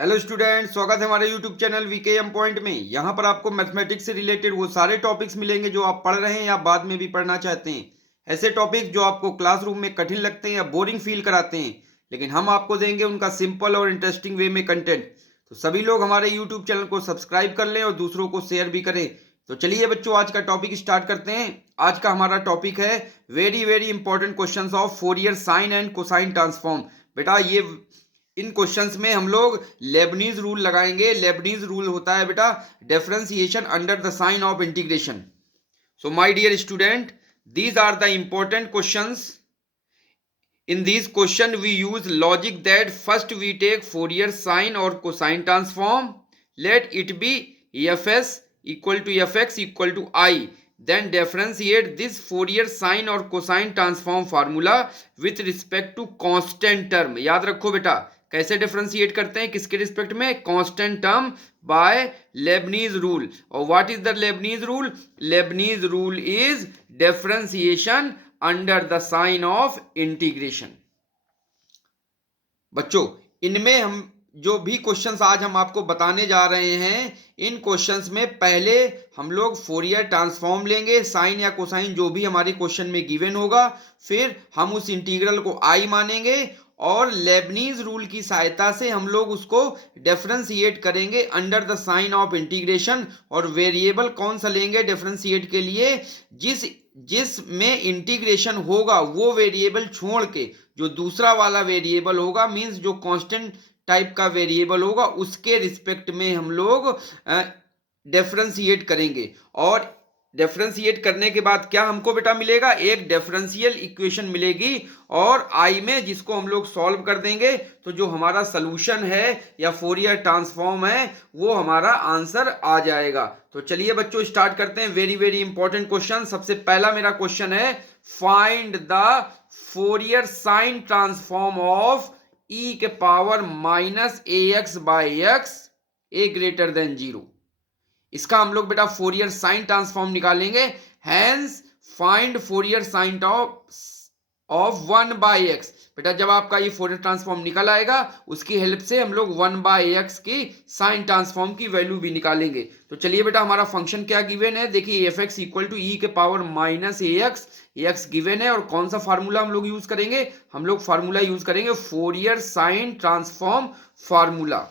Hello student, स्वागत है हमारे यूट्यूब चैनल वीकेएम पॉइंट में। यहाँ पर आपको मैथमेटिक्स से रिलेटेड वो सारे टॉपिक्स मिलेंगे जो आप पढ़ रहे हैं या बाद में भी पढ़ना चाहते हैं। ऐसे टॉपिक्स जो आपको क्लासरूम में कठिन लगते हैं या बोरिंग फील कराते हैं, लेकिन हम आपको देंगे उनका सिंपल और इंटरेस्टिंग वे में कंटेंट। तो सभी लोग हमारे यूट्यूब चैनल को सब्सक्राइब कर लें और दूसरों को शेयर भी करें। तो चलिए बच्चों, आज का टॉपिक स्टार्ट करते हैं। आज का हमारा टॉपिक है very very important questions of Fourier sine and cosine transform. बेटा, ये इन क्वेश्चंस में हम लोग लेबनीज रूल लगाएंगे। लेबनीज रूल होता है बेटा differentiation under the sign of integration. So my dear student, these are the important questions. In these question we use logic that first we take Fourier sine or cosine transform. Let it be fs equal to fx equal to I. Then differentiate this Fourier sine or cosine transform formula with respect to constant term. याद रखो बेटा, कैसे differentiate करते हैं, किसके respect में? Constant term by Leibniz rule. और what is the Leibniz rule? Leibniz rule is differentiation under the sign of integration. बच्चों, इनमें हम जो भी क्वेश्चंस आज हम आपको बताने जा रहे हैं, इन क्वेश्चंस में पहले हम लोग फोरियर ट्रांसफॉर्म लेंगे, साइन या कोसाइन जो भी हमारे क्वेश्चन में गिवन होगा। फिर हम उस इंटीग्रल को आई मानेंगे और लेबनीज रूल की सहायता से हम लोग उसको डिफरेंशिएट करेंगे under the sign of integration. और वेरिएबल कौन सा लेंगे डिफरेंशिएट के लिए? जिसमें इंटीग्रेशन होगा वो वेरिएबल छोड़ के जो दूसरा वाला वेरिएबल होगा, मींस जो कांस्टेंट टाइप का वेरिएबल होगा, उसके रिस्पेक्ट में हम लोग डिफरेंशिएट करेंगे। और डिफरेंशिएट करने के बाद क्या हमको बेटा मिलेगा? एक डिफरेंशियल इक्वेशन मिलेगी और आई में जिसको हम लोग सॉल्व कर देंगे तो जो हमारा सलूशन है या फोरियर ट्रांसफॉर्म है वो हमारा आंसर आ जाएगा। तो चलिए बच्चों, स्टार्ट करते हैं। Very very important question. सबसे पहला मेरा क्वेश्चन है, find the Fourier sine transform of e के power minus ax by x a greater than 0। इसका हम लोग बेटा फोरियर साइन ट्रांसफॉर्म निकालेंगे। Hence find Fourier sine of 1 by x. बेटा, जब आपका ये फोरियर ट्रांसफॉर्म निकल आएगा उसकी हेल्प से हम लोग 1 बाई एक्स की साइन ट्रांसफॉर्म की वैल्यू भी निकालेंगे। तो चलिए बेटा, हमारा फंक्शन क्या गिवन है? देखिए, F x equal to e के पावर माइनस एक्स गिवन है। और कौन सा फार्मूला हम लोग यूज करेंगे? हम लोग फार्मूला यूज करेंगे फोरियर साइन ट्रांसफॉर्म फार्मूला।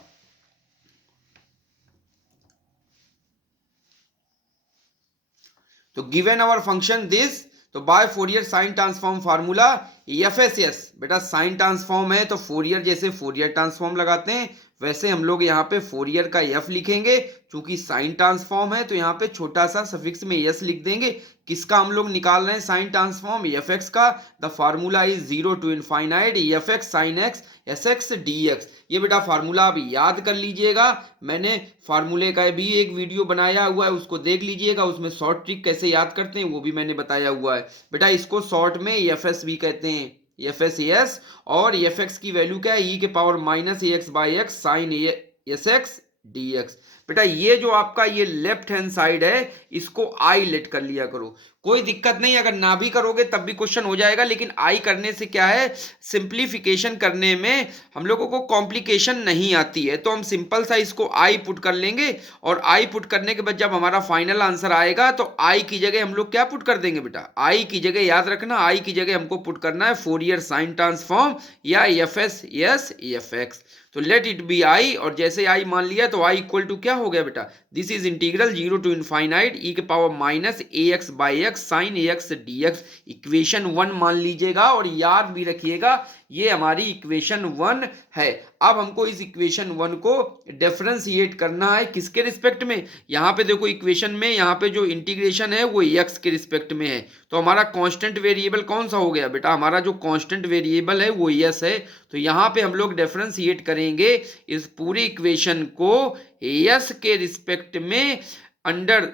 तो गिवन आवर फंक्शन दिस, तो by Fourier sine transform formula F S. बेटा, साइन ट्रांसफॉर्म है तो फोरियर जैसे फोरियर ट्रांसफॉर्म लगाते हैं वैसे हम लोग यहाँ पे फोरियर का एफ लिखेंगे। चूंकि साइन ट्रांसफॉर्म है तो यहाँ पे छोटा सा सफिक्स में एस लिख देंगे। किसका हम लोग निकाल रहे हैं साइन ट्रांसफॉर्म? एफ एक्स का। The formula is 0 to infinite f x sine x S x D x. ये बेटा फार्मूला आप याद कर लीजिएगा। मैंने फार्मूले का भी एक वीडियो बनाया हुआ है, उसको देख लीजिएगा। उसमें शॉर्ट ट्रिक कैसे याद करते हैं वो भी मैंने बताया हुआ है। बेटा, इसको शॉर्ट में एफ एस भी कहते हैं, एफ एस एस। और एफ एक्स की वैल्यू क्या है? ई के power minus A x by x sine S x D x. बेटा, ये जो आपका ये लेफ्ट हैंड साइड है इसको आई लेट कर लिया करो, कोई दिक्कत नहीं। अगर ना भी करोगे तब भी क्वेश्चन हो जाएगा, लेकिन आई करने से क्या है, सिंप्लीफिकेशन करने में हम लोगों को कॉम्प्लिकेशन नहीं आती है। तो हम सिंपल सा इसको आई पुट कर लेंगे और आई पुट करने के बाद जब हमारा फाइनल आंसर आएगा तो आई की जगह हम लोग क्या पुट कर देंगे? बेटा, आई की जगह याद रखना, आई की जगह हमको पुट करना है फोरियर साइन ट्रांसफॉर्म या F S S F x. तो लेट इट बी आई, और जैसे आई मान लिया तो आई इक्वल टू क्या हो गया बेटा? This is integral 0 to infinite ई के power minus A x by x sine A X D X. Equation 1 मान लीजिएगा और याद भी रखिएगा ये हमारी इक्वेशन 1 है। अब हमको इस इक्वेशन 1 को डिफरेंशिएट करना है किसके रिस्पेक्ट में? यहाँ पे देखो इक्वेशन में यहाँ पे जो इंटीग्रेशन है वो एक्स के रिस्पेक्ट में है। तो हमारा कांस्टेंट वेरिएबल कौन सा हो गया बेटा? हमारा जो कांस्टेंट वेरिएबल है वो एस है। तो यहाँ पे हम लोग डिफरेंशिएट करेंगे इस पूरी इक्वेशन को एस के रिस्पेक्ट में अंडर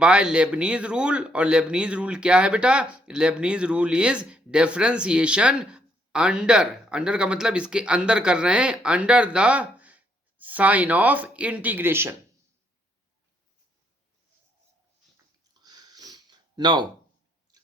बाय लेबनीज रूल। और लेबनीज रूल क्या है बेटा? Leibniz rule is differentiation under का मतलब इसके अंदर कर रहे हैं, under the sign of integration. Now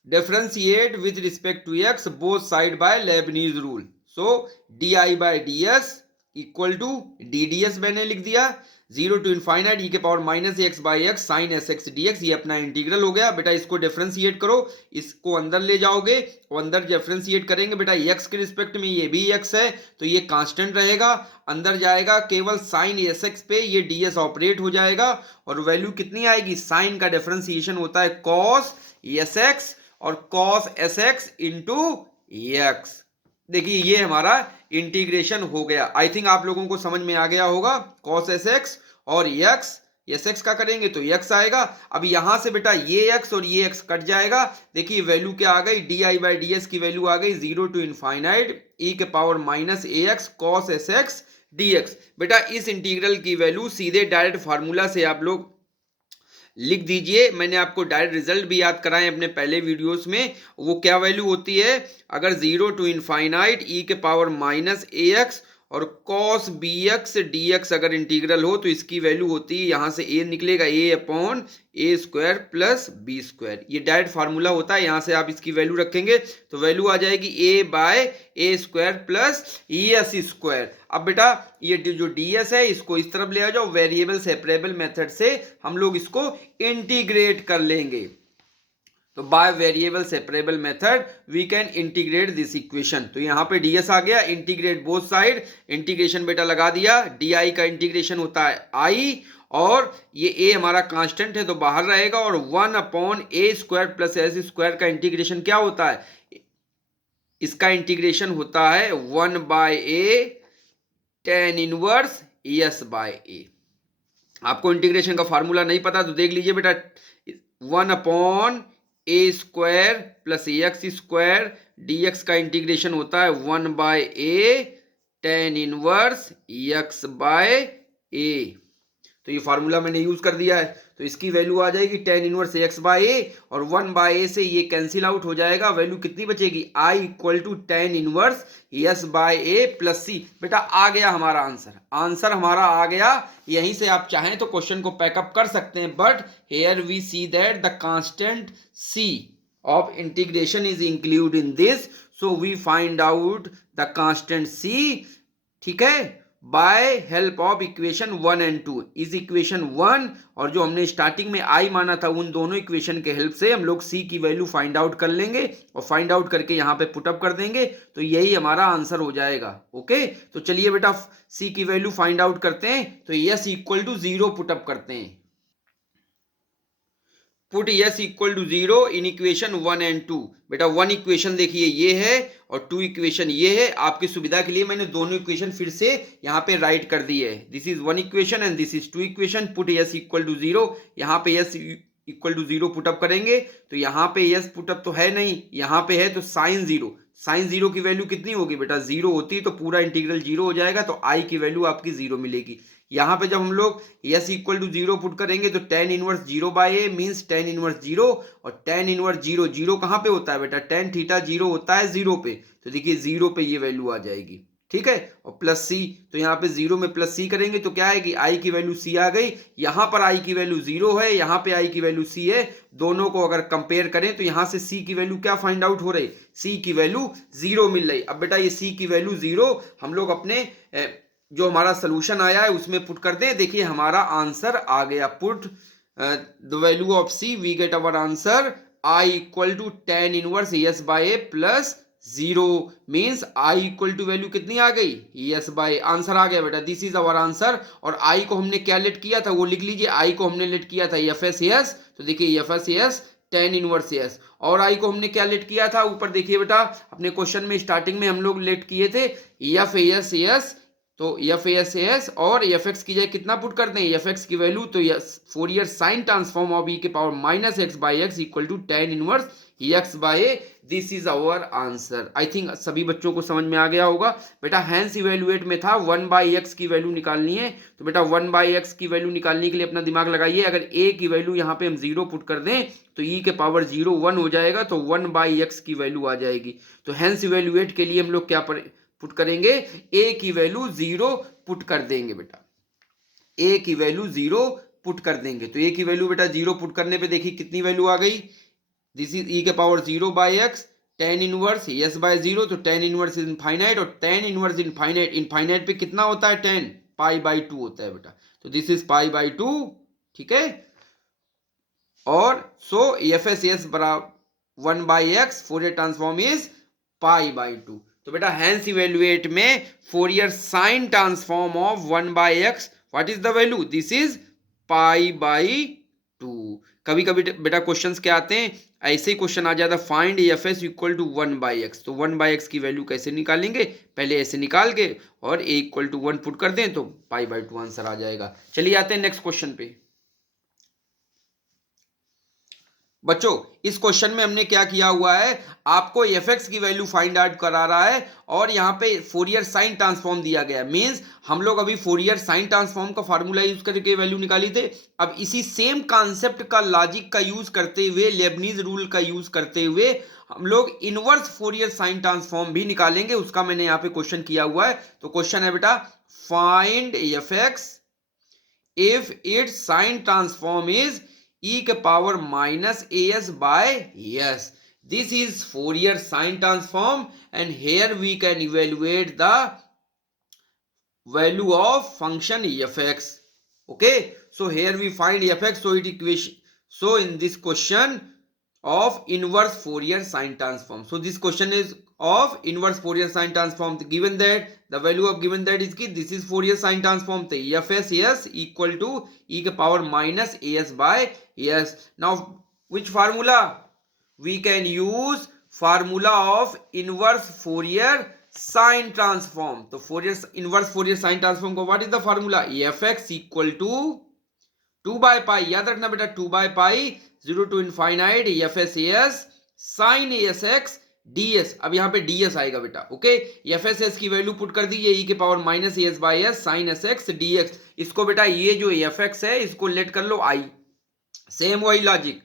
differentiate with respect to x both side by Leibniz rule. So d I by D s equal to d d s मैंने लिख दिया, 0 टू इनफाइनाइट ई के power minus x by x sine S x D x, ये अपना integral हो गया बेटा। इसको डिफरेंशिएट करो, इसको अंदर ले जाओगे और अंदर डिफरेंशिएट करेंगे बेटा, एक्स के रिस्पेक्ट में ये भी एक्स है तो ये कांस्टेंट रहेगा, अंदर जाएगा केवल साइन एस एक्स पे, ये डी एस ऑपरेट हो जाएगा और वैल्यू कितनी आएगी, साइन का डिफरेंशिएशन होता है कॉस एस एक्स और cos S x into x. देखिए ये हमारा इंटीग्रेशन हो गया। आई थिंक आप लोगों को समझ में आ गया होगा। कॉस एस एक्स और एक्स, एस एक्स का करेंगे तो एक्स आएगा। अब यहां से बेटा ये एक्स और ये एक्स कट जाएगा। देखिए वैल्यू क्या आ गई, D I by D S की वैल्यू आ गई 0 टू इनफाइनाइट ई के पावर माइनस ए X cos S x D x. बेटा इस इंटीग्रल की वैल्यू सीधे डायरेक्ट फार्मूला से आप लोग लिख दीजिए। मैंने आपको डायरेक्ट रिजल्ट भी याद कराए अपने पहले वीडियोस में। वो क्या वैल्यू होती है, अगर 0 टू इनफाइनाइट ई के पावर माइनस ए एक्स और cos b x D x अगर इंटीग्रल हो तो इसकी वैल्यू होती है, यहां से ए निकलेगा ए अपॉन ए स्क्वायर प्लस बी स्क्वायर। ये डायरेक्ट फार्मूला होता है, यहां से आप इसकी वैल्यू रखेंगे तो वैल्यू आ जाएगी ए by a square plus S square. अब बेटा ये जो डी एस है इसको इस तरफ ले आ जाओ, वेरिएबल सेपरेबल मेथड से हम लोग इसको इंटीग्रेट कर लेंगे। तो by variable separable method we can integrate this equation. तो यहां पे ds आ गया, इंटीग्रेट बोथ साइड, इंटीग्रेशन बेटा लगा दिया, di का इंटीग्रेशन होता है i और ये a हमारा कांस्टेंट है तो बाहर रहेगा और 1 अपॉन ए स्क्वायर प्लस एस स्क्वायर का इंटीग्रेशन क्या होता है, इसका इंटीग्रेशन होता है 1 by A tan inverse S by ए। आपको इंटीग्रेशन का फार्मूला नहीं पता तो देख लीजिए बेटा, 1 अपॉन ए square plus x square D X का इंटीग्रेशन होता है 1 by A tan inverse x by A. तो ये फार्मूला मैंने यूज कर दिया है तो इसकी वैल्यू आ जाएगी टेन इनवर्स एक्स बाय ए और 1 बाय ए से ये कैंसिल आउट हो जाएगा, वैल्यू कितनी बचेगी, I equal to tan inverse S by A plus सी। बेटा आ गया हमारा आंसर, आंसर हमारा आ गया। यहीं से आप चाहें तो क्वेश्चन को पैकअप कर सकते हैं, but here we see that the constant C of integration is include in this, so we find out the constant C, ठीक है, by help of equation 1 and 2। इस इक्वेशन 1 और जो हमने स्टार्टिंग में आई माना था उन दोनों इक्वेशन के हेल्प से हम लोग सी की वैल्यू फाइंड आउट कर लेंगे और फाइंड आउट करके यहाँ पे पुटअप कर देंगे तो यही हमारा आंसर हो जाएगा। ओके तो चलिए बेटा सी की वैल्यू फाइंड आउट करते हैं। तो यस इक्वल टू 0 पुटअप करते हैं। Put s equal to 0 in equation 1 and 2। बेटा 1 इक्वेशन देखिए ये है और 2 इक्वेशन ये है। आपकी सुविधा के लिए मैंने दोनों इक्वेशन फिर से यहाँ पे राइट कर दी है। This is 1 equation and this is 2 equation. Put s equal to 0, यहाँ पे यस इक्वल टू 0 पुटअप करेंगे तो यहाँ पे यस पुटअप तो है नहीं, यहाँ पे है तो साइन 0। साइन 0 की वैल्यू कितनी होगी बेटा, 0 होती तो पूरा इंटीग्रल 0 हो जाएगा तो आई की वैल्यू आपकी 0 मिलेगी। यहाँ पे जब हम लोग यस इक्वल टू 0 पुट करेंगे तो टेन इनवर्स 0 बाय ए मीन्स टेन इनवर्स 0 और टेन इनवर्स 0, 0 कहाँ पे होता है बेटा, टेन थीटा 0 होता है 0 पे, तो देखिए 0 पे ये वैल्यू आ जाएगी, ठीक है। और प्लस सी, तो यहाँ पे 0 में प्लस सी करेंगे तो क्या आएगी, आई की वैल्यू सी आ गई। यहाँ पर आई की वैल्यू 0 है, यहाँ पे आई की वैल्यू सी है। दोनों को अगर कंपेयर करें तो यहाँ से सी की वैल्यू क्या फाइंड आउट हो रही, सी की वैल्यू 0 मिल रही। अब बेटा ये सी की वैल्यू 0 हम लोग अपने जो हमारा सोल्यूशन आया है उसमें पुट कर दें। देखिए हमारा आंसर आ गया, put the value of c, we get our answer i equal to tan inverse S by A plus 0 means i equal to value कितनी आ गई, एस बाय, आंसर आ गया बेटा, दिस इज अवर आंसर। और आई को हमने क्या लेट किया था वो लिख लीजिए, आई को हमने लेट किया था एफ एस एस, तो देखिए F S S ten inverse S. और आई को हमने क्या लेट किया था, ऊपर देखिए बेटा अपने क्वेश्चन में स्टार्टिंग में हम लोग लेट किए थे एफ एस एस, तो एफ एस एस और एफ एक्स की जगह कितना पुट करते हैं, एफ एक्स की वैल्यू तो Fourier sine transform of e के power minus x by x equal to tan inverse x by a, this is our answer. I think सभी बच्चों को समझ में आ गया होगा। बेटा हैंस इवेल्युएट में था 1 बाई एक्स की वैल्यू निकालनी है, तो बेटा 1 बाई एक्स की वैल्यू निकालने के लिए अपना दिमाग लगाइए। अगर ए की वैल्यू यहाँ पे हम 0 पुट कर दें तो ई के पावर 0 1 हो जाएगा, तो 1 बाई एक्स की वैल्यू आ जाएगी। तो हैंस इवेल्युएट के लिए हम लोग क्या पुट करेंगे, ए की वैल्यू 0 पुट कर देंगे बेटा, ए की वैल्यू 0 पुट कर देंगे। तो ए की वैल्यू बेटा 0 पुट करने पे देखिए कितनी वैल्यू आ गई, दिस इज ई के power 0 by x tan inverse yes by zero, तो टेन इनवर्स इनफाइनाइट, और टेन इनवर्स इनफाइनाइट, इनफाइनाइट पे कितना होता है 10 पाई बाई 2 होता है बेटा, तो दिस इज पाई बाई 2, ठीक है। और सो एफ एस एस बराबर 1 by x, Fourier transform is pi by 2। तो बेटा हैंस इवेल्युएट में Fourier sine transform of 1 by x, what is the value, this is pi by 2। कभी कभी बेटा क्वेश्चंस क्या आते हैं, ऐसे ही क्वेश्चन आ जाता है find f s equal to 1 by x, तो 1 बाई एक्स की वैल्यू कैसे निकालेंगे, पहले ऐसे निकाल के और ए इक्वल टू 1 पुट कर दें तो पाई बाई 2 आंसर आ जाएगा। चलिए आते हैं नेक्स्ट क्वेश्चन पे। बच्चों इस क्वेश्चन में हमने क्या किया हुआ है, आपको एफ एक्स की वैल्यू फाइंड आउट करा रहा है और यहाँ पे फोरियर साइन ट्रांसफॉर्म दिया गया है। मींस हम लोग अभी फोरियर साइन ट्रांसफॉर्म का फार्मूला यूज करके वैल्यू निकाली थे। अब इसी सेम कॉन्सेप्ट का लॉजिक का यूज करते हुए, लेबनीज रूल का यूज करते हुए हम लोग इनवर्स फोरियर साइन ट्रांसफॉर्म भी निकालेंगे, उसका मैंने यहाँ पे क्वेश्चन किया हुआ है। तो क्वेश्चन है बेटा find F x if it's sign transform is e के power minus as by s. This is Fourier sine transform and here we can evaluate the value of function fx. Okay, so here we find fx, so it equation, so in this question of inverse Fourier sine transform, so this question is of inverse Fourier sine transform, given that the value of given that is ki this is Fourier sine transform, तो fs s equal to e के power minus as by s. Now which formula we can use, formula of inverse Fourier sine transform, तो Fourier inverse Fourier sine transform को what is the formula, fx equal to 2 by pi, याद रखना बेटा 2 by pi 0 to infinite f S s sine S x d s. अब यहाँ पे d s आएगा बेटा, ओके। एफ एस एस की वैल्यू पुट कर दीजिए ई के power minus S by S sine S x D x. इसको बेटा ये जो एफ एक्स है इसको लेट कर लो आई, सेम वही लॉजिक,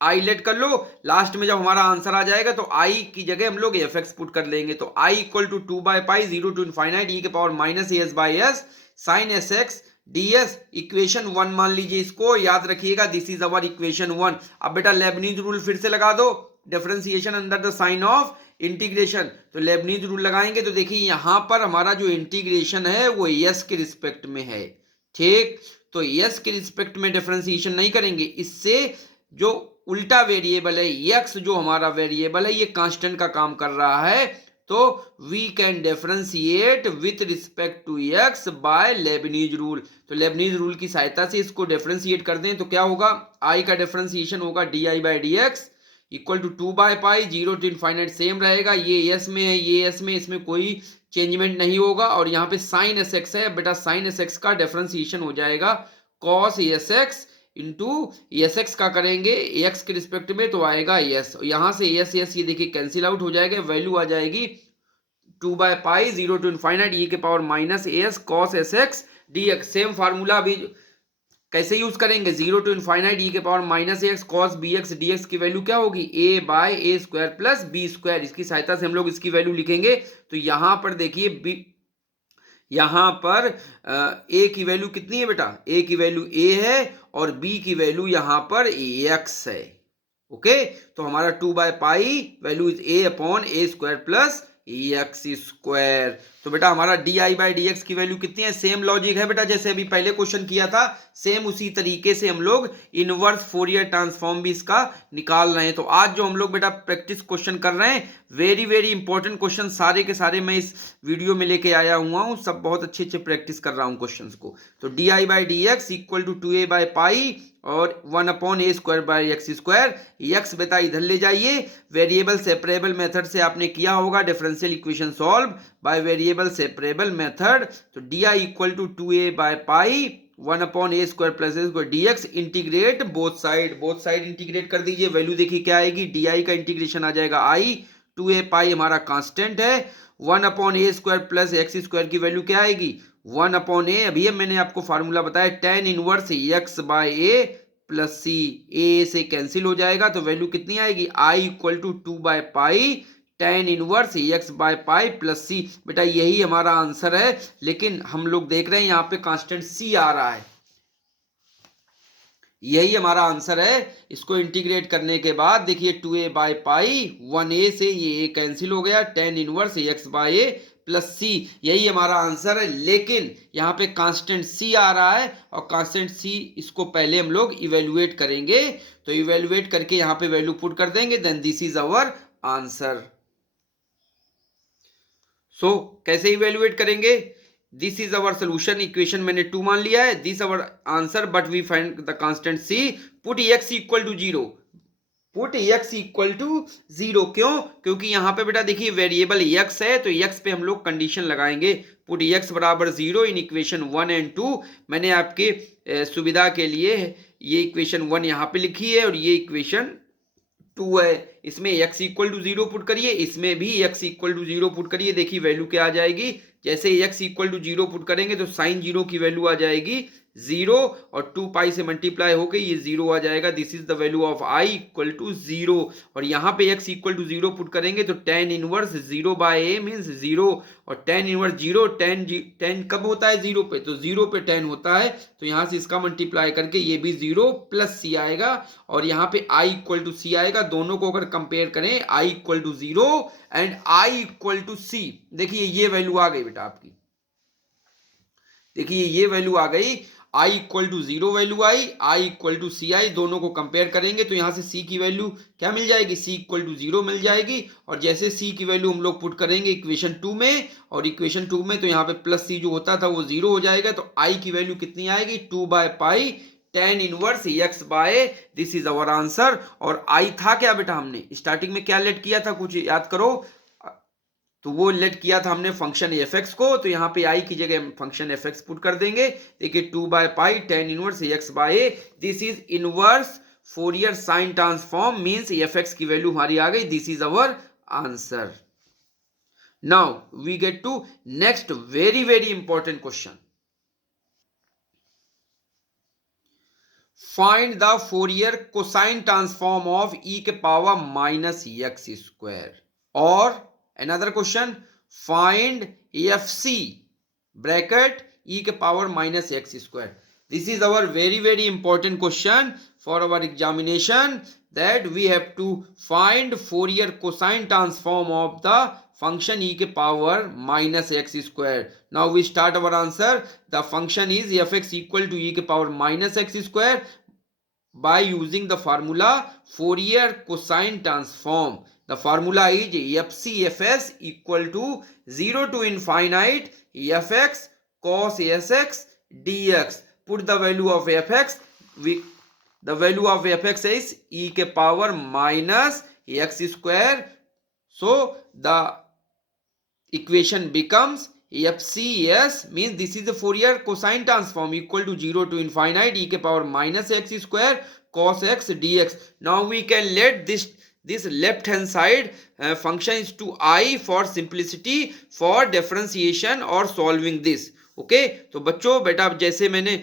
आई लेट कर लो, लास्ट में जब हमारा आंसर आ जाएगा तो आई की जगह हम लोग एफ एक्स पुट कर लेंगे। तो I equal to 2 by pi 0 to infinite ई के power minus S by S sine S X ds equation 1 मान लीजिए, इसको याद रखिएगा, दिस इज अवर इक्वेशन 1। अब बेटा लेबनीज रूल फिर से लगा दो, differentiation under the sign of integration, तो लेबनीज रूल लगाएंगे तो देखिए यहां पर हमारा जो इंटीग्रेशन है वो s के रिस्पेक्ट में है, ठीक। तो s के रिस्पेक्ट में डिफरेंशिएशन नहीं करेंगे, इससे जो उल्टा वेरिएबल है x, जो हमारा वेरिएबल है ये कांस्टेंट का काम कर रहा है, तो we can differentiate with respect to x by Leibniz rule. तो लेबनीज रूल की सहायता से इसको डिफरेंशिएट कर दें तो क्या होगा, i का डिफरेंशिएशन होगा d by d x equal to 2 by pi 0 to infinite same रहेगा, ये s में है ये s में, इसमें कोई चेंजमेंट नहीं होगा। और यहाँ पे साइन एस एक्स है बेटा, साइन एस एक्स का डिफरेंशिएशन हो जाएगा cos S x into S x का करेंगे एक्स के रिस्पेक्ट में तो आएगा एस, यहां से एस एस ये देखिए कैंसिल आउट हो जाएगा, वैल्यू आ जाएगी 2 बाय पाई 0 टू इनफाइनाइट ई के power minus s cos S x D x. Same formula भी कैसे यूज करेंगे, 0 टू इनफाइनाइट ई के power minus x cos b x D x की वैल्यू क्या होगी, a by a square plus b square, इसकी सहायता से हम लोग इसकी वैल्यू लिखेंगे। तो यहां पर देखिए बी, यहां पर ए की वैल्यू कितनी है बेटा, ए की वैल्यू ए है और बी की वैल्यू यहां पर एक्स है, ओके। तो हमारा 2 by pi value is a upon A square plus x square. तो बेटा हमारा D I by d x की वैल्यू कितनी है, सेम लॉजिक है बेटा, जैसे अभी पहले क्वेश्चन किया था सेम उसी तरीके से हम लोग इनवर्स फोरियर ट्रांसफॉर्म भी इसका निकाल रहे हैं। तो आज जो हम लोग बेटा प्रैक्टिस क्वेश्चन कर रहे हैं, वेरी वेरी इंपॉर्टेंट क्वेश्चन सारे के सारे मैं इस वीडियो में लेके आया हुआ हूँ, सब बहुत अच्छे अच्छे प्रैक्टिस कर रहा हूँ क्वेश्चन को। तो d I by d x equal to 2a by pi और 1 upon A square by x square, x बेटा इधर ले जाइए, वेरिएबल सेपरेबल मेथड से आपने किया होगा differential equation solve by variable separable method. तो d I equal to 2a by pi 1 upon A square plus a square D x, integrate both side integrate कर दीजिए, वैल्यू देखिए क्या आएगी, डी आई का इंटीग्रेशन आ जाएगा आई, 2a पाई हमारा constant है, 1 अपॉन ए स्क्वायर प्लस एक्स स्क्वायर की वैल्यू क्या आएगी 1 अपॉन ए, अभी मैंने आपको फार्मूला बताया tan inverse x by A plus c, a से कैंसिल हो जाएगा तो वैल्यू कितनी आएगी, I equal to 2 by pi tan inverse x by pi plus सी। बेटा यही हमारा आंसर है, लेकिन हम लोग देख रहे हैं यहाँ पे कांस्टेंट सी आ रहा है, यही हमारा आंसर है। इसको इंटीग्रेट करने के बाद देखिए 2a बाय पाई 1a से ये a कैंसिल हो गया, tan inverse x by a plus c, यही हमारा आंसर है। लेकिन यहाँ पे कांस्टेंट c आ रहा है और कांस्टेंट c इसको पहले हम लोग इवेल्युएट करेंगे, तो इवेल्युएट करके यहाँ पे वैल्यू पुट कर देंगे, then this is our answer. So कैसे इवेल्युएट करेंगे? This is our solution, equation मैंने 2 मान लिया है, this our answer but we find the constant c, put x equal to 0, put x equal to 0। क्यों? क्योंकि यहाँ पे बेटा देखिए वेरिएबल x है, तो x पे हम लोग कंडीशन लगाएंगे, पुट x बराबर 0 इन इक्वेशन 1 एंड 2। मैंने आपके सुविधा के लिए ये इक्वेशन 1 यहाँ पे लिखी है और ये इक्वेशन 2 है। इसमें x इक्वल टू 0 पुट करिए, इसमें भी x इक्वल टू 0 पुट करिए, देखिए वैल्यू क्या आ जाएगी। जैसे x इक्वल टू 0 पुट करेंगे तो साइन 0 की वैल्यू आ जाएगी 0 और 2 पाई से मल्टीप्लाई होकर ये 0 आ जाएगा। This is the value of i equal to 0। और यहाँ पे x इक्वल टू 0 पुट करेंगे तो tan inverse 0 by a means 0, और tan इनवर्स 0, tan कब होता है 0 पे, तो 0 पे tan होता है, तो यहाँ से इसका मल्टीप्लाई करके ये भी 0 प्लस c आएगा, और यहाँ पे i इक्वल टू c आएगा। दोनों को अगर कंपेयर करें i equal to 0 and i equal to c, देखिए ये वैल्यू आ गई बेटा आपकी, देखिए ये वैल्यू आ गई, i इक्वल टू 0 वैल्यू आई, i इक्वल टू सी आई, दोनों को कंपेयर करेंगे तो यहाँ से c की वैल्यू क्या मिल जाएगी, c इक्वल टू 0 मिल जाएगी। और जैसे c की वैल्यू हम लोग पुट करेंगे इक्वेशन 2 में, और इक्वेशन 2 में तो यहाँ पे प्लस c जो होता था वो 0 हो जाएगा, तो i की वैल्यू कितनी आएगी, 2 by pi tan inverse x by, this is our answer. और i था क्या बेटा, हमने स्टार्टिंग में क्या लेट किया था, कुछ याद करो, तो वो लेट किया था हमने फंक्शन fx को, तो यहाँ पे i की जगह फंक्शन fx पुट कर देंगे। देखिए 2 by pi tan inverse x by, this is inverse Fourier sine transform, means fx की वैल्यू हमारी आ गई, this is our answer. Now we get to next very very important question, find the Fourier cosine transform of e के power minus x square, और another question, find fc bracket e के power minus x square. This is our very very important question for our examination, that we have to find Fourier cosine transform of the function e के power minus x square. Now we start our answer. The function is fx equal to e के power minus x square by using the formula Fourier cosine transform. The formula is FCFS equal to 0 to infinite fx cos sx dx. Put the value of fx. The value of fx is e के power minus x square. So the equation becomes FCS, means this is the Fourier cosine transform equal to 0 to infinite e के power minus x square cos x dx. Now we can let this left hand side function is to I for simplicity, for differentiation or solving this. Okay, तो बच्चों बेटा अब जैसे मैंने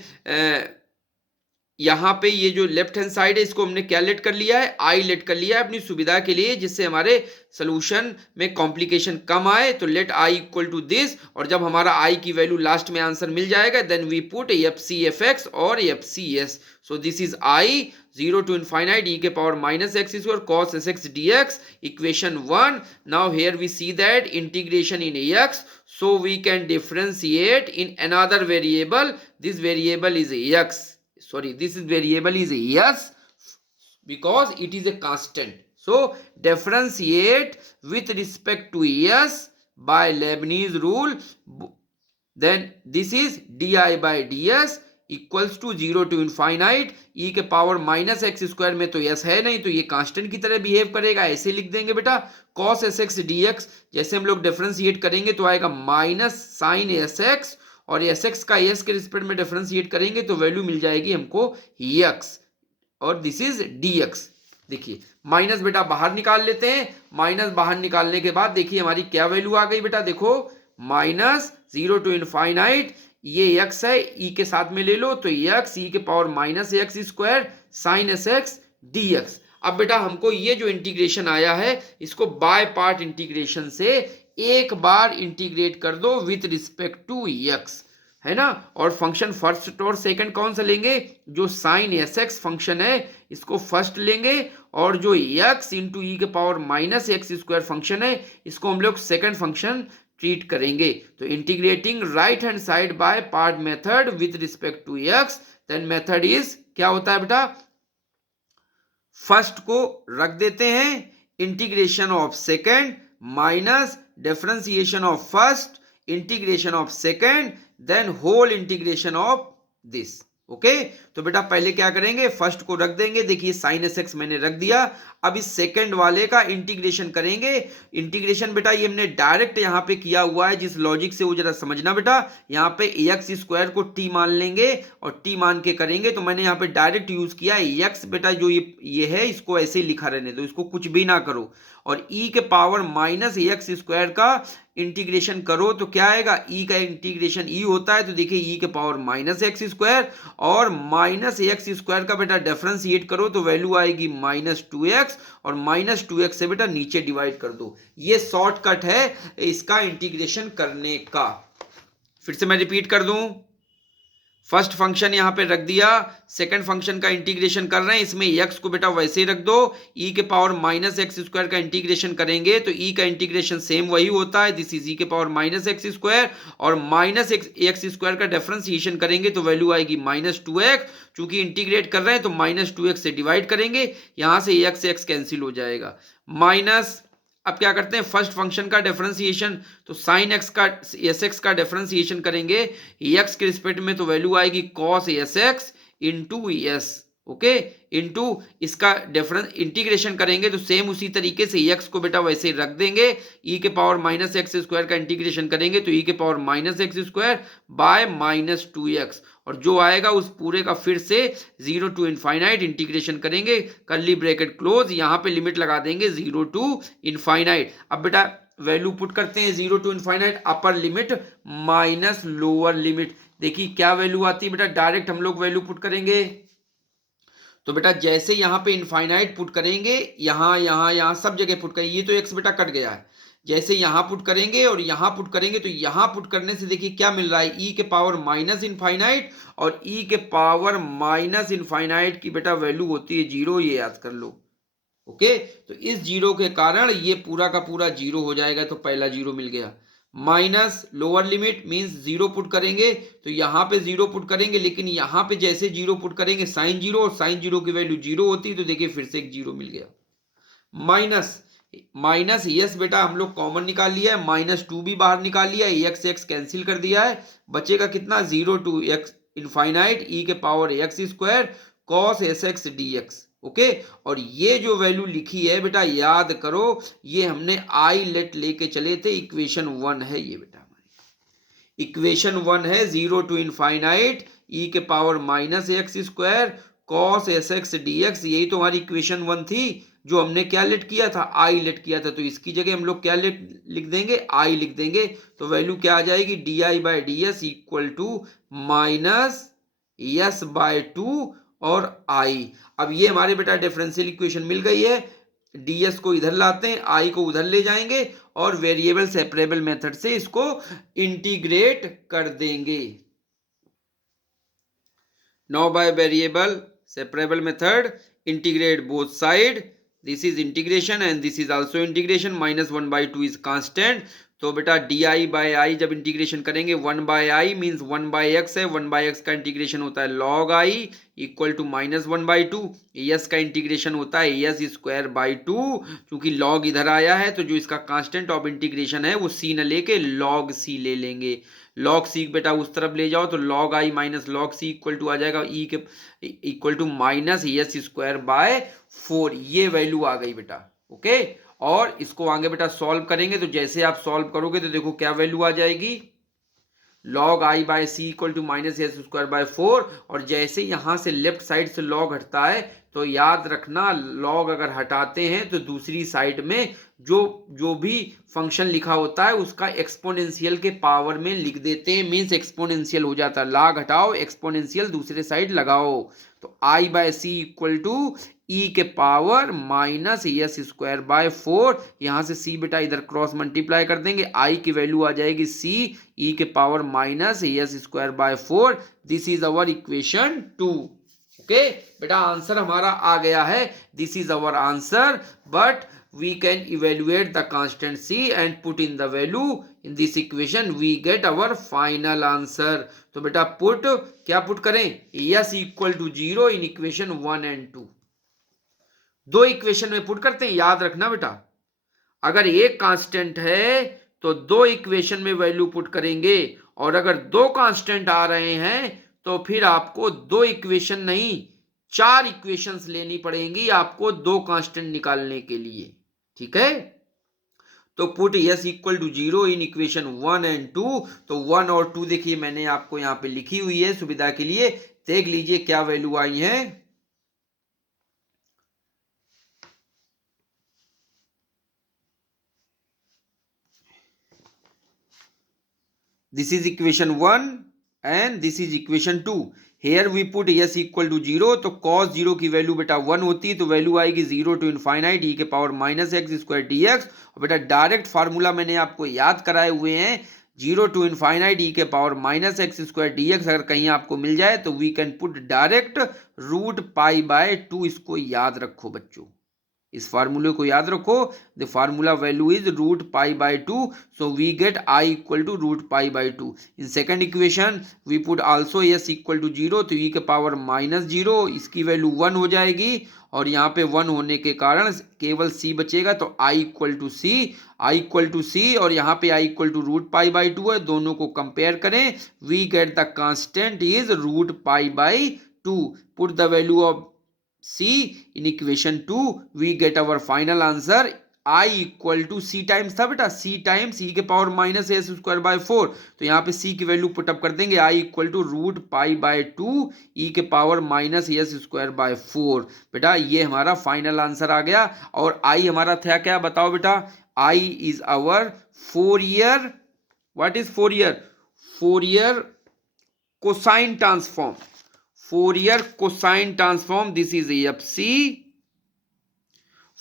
यहाँ पे ये जो लेफ्ट हैंड साइड है इसको हमने क्या लेट कर लिया है, आई लेट कर लिया है अपनी सुविधा के लिए, जिससे हमारे सोल्यूशन में कॉम्प्लिकेशन कम आए। तो let I equal to this, और जब हमारा आई की वैल्यू लास्ट में आंसर मिल जाएगा then we put f c f x और f c s. So this is I 0 to infinite e के power minus x square cos sx dx, equation 1. Now here we see that integration in x, so we can differentiate in another variable. This variable is x. Sorry, this variable is s because it is a constant. So differentiate with respect to s by Leibniz rule. Then this is di by ds equals to 0 to infinite e के power minus x square में तो s है नहीं, तो ये constant की तरह behave करेगा, ऐसे लिख देंगे बेटा cos sx dx। जैसे हम लोग डिफरेंशिएट करेंगे तो आएगा माइनस साइन sx, और sx का s के रिस्पेक्ट में डिफरेंशिएट करेंगे तो वैल्यू मिल जाएगी हमको x, और दिस इज dx। देखिए माइनस बेटा बाहर निकाल लेते हैं, माइनस बाहर निकालने के बाद देखिए हमारी क्या वैल्यू आ गई बेटा, देखो माइनस 0 to infinite, ये x है e के साथ में ले लो तो x e के power minus x square sine S x D x. अब बेटा हमको ये जो इंटीग्रेशन आया है इसको बाय पार्ट इंटीग्रेशन से एक बार इंटीग्रेट कर दो विथ रिस्पेक्ट टू x, है ना। और फंक्शन फर्स्ट और सेकंड कौन सा लेंगे, जो साइन एस एक्स फंक्शन है इसको फर्स्ट लेंगे, और जो एक्स इंटू ई के power minus x square function है इसको हम लोग सेकंड फंक्शन ट्रीट करेंगे। तो integrating right hand side by part method with respect to x, then method is क्या होता है बेटा, फर्स्ट को रख देते हैं integration of second minus differentiation of first integration of second then whole integration of this. Okay, तो बेटा पहले क्या करेंगे, फर्स्ट को रख देंगे, देखिए साइन एस एक्स मैंने रख दिया। अब इस सेकंड वाले का इंटीग्रेशन करेंगे। इंटीग्रेशन बेटा ये हमने डायरेक्ट यहां पे किया हुआ है, जिस लॉजिक से वो जरा समझना बेटा। यहां पे एक्स स्क्वायर को टी मान लेंगे और टी मान के करेंगे, तो मैंने यहां पे डायरेक्ट यूज किया एक्स बेटा, जो ये है इसको ऐसे ही लिखा रहने दो, इसको कुछ भी ना करो। और ई के पावर माइनस एक्स स्क्वायर का इंटीग्रेशन करो तो क्या आएगा, ई का इंटीग्रेशन ई होता है, तो देखिए ई के पावर माइनस एक्स स्क्वायर और माइनस एक्स स्क्वायर का बेटा डिफरेंशिएट करो तो वैल्यू आएगी माइनस टू एक्स, और माइनस टू एक्स से बेटा नीचे डिवाइड कर दो। ये शॉर्टकट है इसका इंटीग्रेशन करने का। फिर से मैं रिपीट कर दूं, फर्स्ट फंक्शन यहां पे रख दिया, सेकंड फंक्शन का इंटीग्रेशन कर रहे हैं, इसमें एक्स को बेटा वैसे ही रख दो, ई के पावर माइनस एक्स स्क्वायर का इंटीग्रेशन करेंगे तो ई का इंटीग्रेशन सेम वही होता है, दिस इज ई के पावर माइनस एक्स स्क्वायर, और माइनस एक्स स्क्वायर का डिफरेंशिएशन करेंगे तो वैल्यू आएगी माइनस टू एक्स। चूंकि इंटीग्रेट कर रहे हैं तो माइनस टू एक्स से डिवाइड करेंगे, यहां से एक्स कैंसिल हो जाएगा माइनस। अब क्या करते हैं, फर्स्ट फंक्शन का डिफरेंशिएशन, तो साइन एक्स का एस एक्स का डिफरेंशिएशन करेंगे एक्स के रिस्पेक्ट में, तो वैल्यू आएगी cos S x into S. Okay, into इसका डिफरेंस इंटीग्रेशन करेंगे तो सेम उसी तरीके से एक्स को बेटा वैसे ही रख देंगे, ई के पावर माइनस एक्स स्क्वायर का इंटीग्रेशन करेंगे तो ई के power minus x square by minus two x, और जो आएगा उस पूरे का फिर से जीरो टू इनफाइनाइट इंटीग्रेशन करेंगे, कर्ली ब्रैकेट क्लोज, यहां पे लिमिट लगा देंगे जीरो टू इनफाइनाइट। अब बेटा वैल्यू पुट करते हैं zero to infinite, upper limit minus lower limit, देखिए क्या वैल्यू आती है बेटा, डायरेक्ट हम लोग वैल्यू पुट करेंगे। तो बेटा जैसे यहां पे इनफाइनाइट पुट करेंगे, यहां सब जगह पुट करेंगे, ये तो एक्स बेटा कट गया है, जैसे यहां पुट करेंगे और यहां पुट करेंगे तो यहां पुट करने से देखिए क्या मिल रहा है, ई के पावर माइनस इनफाइनाइट, और ई के पावर माइनस इनफाइनाइट की बेटा वैल्यू होती है जीरो, ये याद कर लो। ओके, तो इस जीरो के कारण ये पूरा का पूरा जीरो हो जाएगा, तो पहला जीरो मिल गया। Minus lower limit means zero put करेंगे तो यहां पे जीरो पुट करेंगे, लेकिन यहां पे जैसे जीरो पुट करेंगे साइन जीरो, और साइन जीरो की वैल्यू जीरो होती है, तो देखिए फिर से एक जीरो मिल गया। माइनस यस बेटा हम लोग कॉमन निकाल लिया है, माइनस टू भी बाहर निकाल लिया है, एक्स एक्स कैंसिल कर दिया है, बचेगा कितना, जीरो टू एक्स इनफाइनाइट ई के power x square cos S x D x. Okay, और ये जो वैल्यू लिखी है बेटा याद करो, ये हमने आई लेट लेके चले थे, इक्वेशन वन है ये बेटा, हमारी इक्वेशन वन है, जीरो टू इनफाइनाइट ई के power minus x square cos S x D x, यही तो हमारी इक्वेशन वन थी, जो हमने क्या लेट किया था, आई लेट किया था, तो इसकी जगह हम लोग क्या लेट लिख देंगे, आई लिख देंगे, तो वैल्यू क्या आ जाएगी, d I by D s equal to minus s by two और आई। अब ये हमारे बेटा डिफरेंशियल इक्वेशन मिल गई है, ds को इधर लाते हैं, i को उधर ले जाएंगे और वेरिएबल सेपरेबल मेथड से इसको इंटीग्रेट कर देंगे। Now by variable separable method integrate both side, this is integration and this is also integration, minus one by two is constant, तो बेटा डी आई बाई आई जब इंटीग्रेशन करेंगे, one by i means one by x है, one by x का integration होता है log i equal to minus one by two, s का integration होता है एस स्क्वायर बाई टू, क्योंकि लॉग इधर आया है तो जो इसका कांस्टेंट ऑफ इंटीग्रेशन है वो सी न लेके लॉग सी ले लेंगे, लॉग सी बेटा उस तरफ ले जाओ तो log I minus log c equal to आ जाएगा ई के equal to minus S square by four, ये वैल्यू आ गई बेटा। ओके, और इसको आगे बेटा सॉल्व करेंगे, तो जैसे आप सॉल्व करोगे तो देखो क्या वैल्यू आ जाएगी, log i by c equal to minus S square by four, और जैसे यहां से लेफ्ट साइड से लॉग हटता है तो याद रखना लॉग अगर हटाते हैं तो दूसरी साइड में जो भी फंक्शन लिखा होता है उसका एक्सपोनेंशियल के पावर में लिख देते हैं, मीन्स एक्सपोनेंशियल हो जाता है, लॉग हटाओ एक्सपोनेंशियल दूसरे साइड लगाओ, तो आई by c equal to e के power minus S square by 4। यहां से सी बेटा इधर क्रॉस मल्टीप्लाई कर देंगे, आई की वैल्यू आ जाएगी सी ई के power minus S square by 4। This is our equation 2। Okay बेटा आंसर हमारा आ गया है, this is our answer, but we can evaluate the constant c and put in the value in this equation, we get our final answer। तो बेटा put क्या put करें, s equal to 0 in equation 1 and 2। दो equation में put करते हैं, याद रखना बेटा, अगर एक कांस्टेंट है तो दो इक्वेशन में वैल्यू पुट करेंगे, और अगर दो कांस्टेंट आ रहे हैं तो फिर आपको दो इक्वेशन नहीं 4 इक्वेशंस लेनी पड़ेंगी आपको दो कांस्टेंट निकालने के लिए। ठीक है, तो put s equal to 0 in equation 1 and 2। तो 1 और 2 देखिए मैंने आपको यहां पे लिखी हुई है सुविधा के लिए, देख लीजिए क्या वैल्यू आई है। This is equation 1 and this is equation 2। Here we put s equal to 0, तो cos 0 की वैल्यू बेटा 1 होती है, तो वैल्यू आएगी 0 टू इनफाइनाइट e के power minus x square dx। और बेटा डायरेक्ट फार्मूला मैंने आपको याद कराए हुए हैं, 0 टू इनफाइनाइट e के power minus x square dx अगर कहीं आपको मिल जाए तो we can put direct root pi by 2। इसको याद रखो बच्चों, इस फार्मूले को याद रखो, the formula value is root pi by 2, so we get i equal to root pi by 2। In second equation we put also s equal to 0, तो ई के पावर माइनस 0 इसकी वैल्यू 1 हो जाएगी, और यहाँ पे 1 होने के कारण केवल c बचेगा, तो आई इक्वल टू सी, और यहाँ पे I equal to root pi by 2 है। दोनों को कंपेयर करें, we get the constant is root pi by 2। Put the value of c in equation 2, we get our final answer i equal to c times था बेटा, c times e के power minus S square by 4। तो यहाँ पे c की value put up कर देंगे, i equal to root pi by 2 e के power minus S square by 4। बेटा ये हमारा फाइनल आंसर आ गया, और i हमारा था क्या बताओ बेटा, i is our Fourier, what is Fourier, Fourier cosine transform, Fourier cosine transform, this is FC,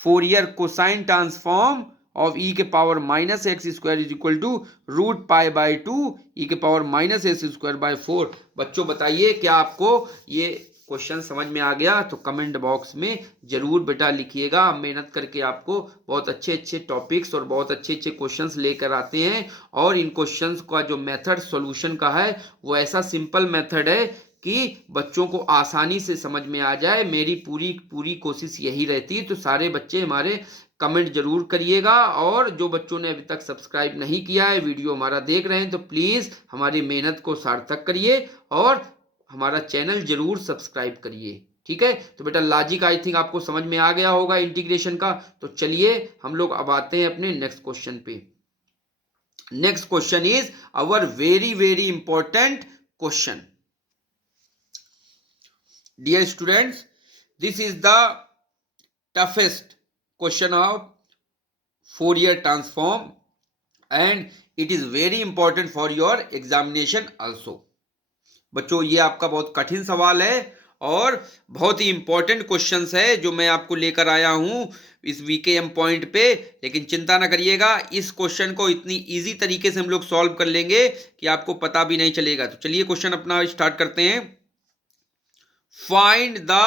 Fourier cosine transform of e के power minus x square is equal to root pi by 2 e के power minus S square by 4। बच्चों बताइए क्या आपको ये question समझ में आ गया, तो कमेंट बॉक्स में जरूर बेटा लिखिएगा। हम मेहनत करके आपको बहुत अच्छे अच्छे टॉपिक्स और बहुत अच्छे अच्छे क्वेश्चंस लेकर आते हैं, और इन क्वेश्चंस का जो मेथड सॉल्यूशन का है वो ऐसा सिंपल मेथड है कि बच्चों को आसानी से समझ में आ जाए। मेरी पूरी कोशिश यही रहती है। तो सारे बच्चे हमारे कमेंट जरूर करिएगा, और जो बच्चों ने अभी तक सब्सक्राइब नहीं किया है, वीडियो हमारा देख रहे हैं, तो प्लीज़ हमारी मेहनत को सार्थक करिए और हमारा चैनल जरूर सब्सक्राइब करिए। ठीक है, तो बेटा लॉजिक आई थिंक आपको समझ में आ गया होगा इंटीग्रेशन का। तो चलिए हम लोग अब आते हैं अपने नेक्स्ट क्वेश्चन पे। Next question is our very very important question. Dear students, this is the toughest question of Fourier transform and it is very important for your examination also। बच्चों ये आपका बहुत कठिन सवाल है और बहुत ही इंपॉर्टेंट क्वेश्चंस है जो मैं आपको लेकर आया हूं इस वीकेएम पॉइंट पे। लेकिन चिंता ना करिएगा, इस क्वेश्चन को इतनी इजी तरीके से हम लोग सॉल्व कर लेंगे कि आपको पता भी नहीं चलेगा। तो चलिए क्वेश्चन अपना स्टार्ट करते हैं। Find the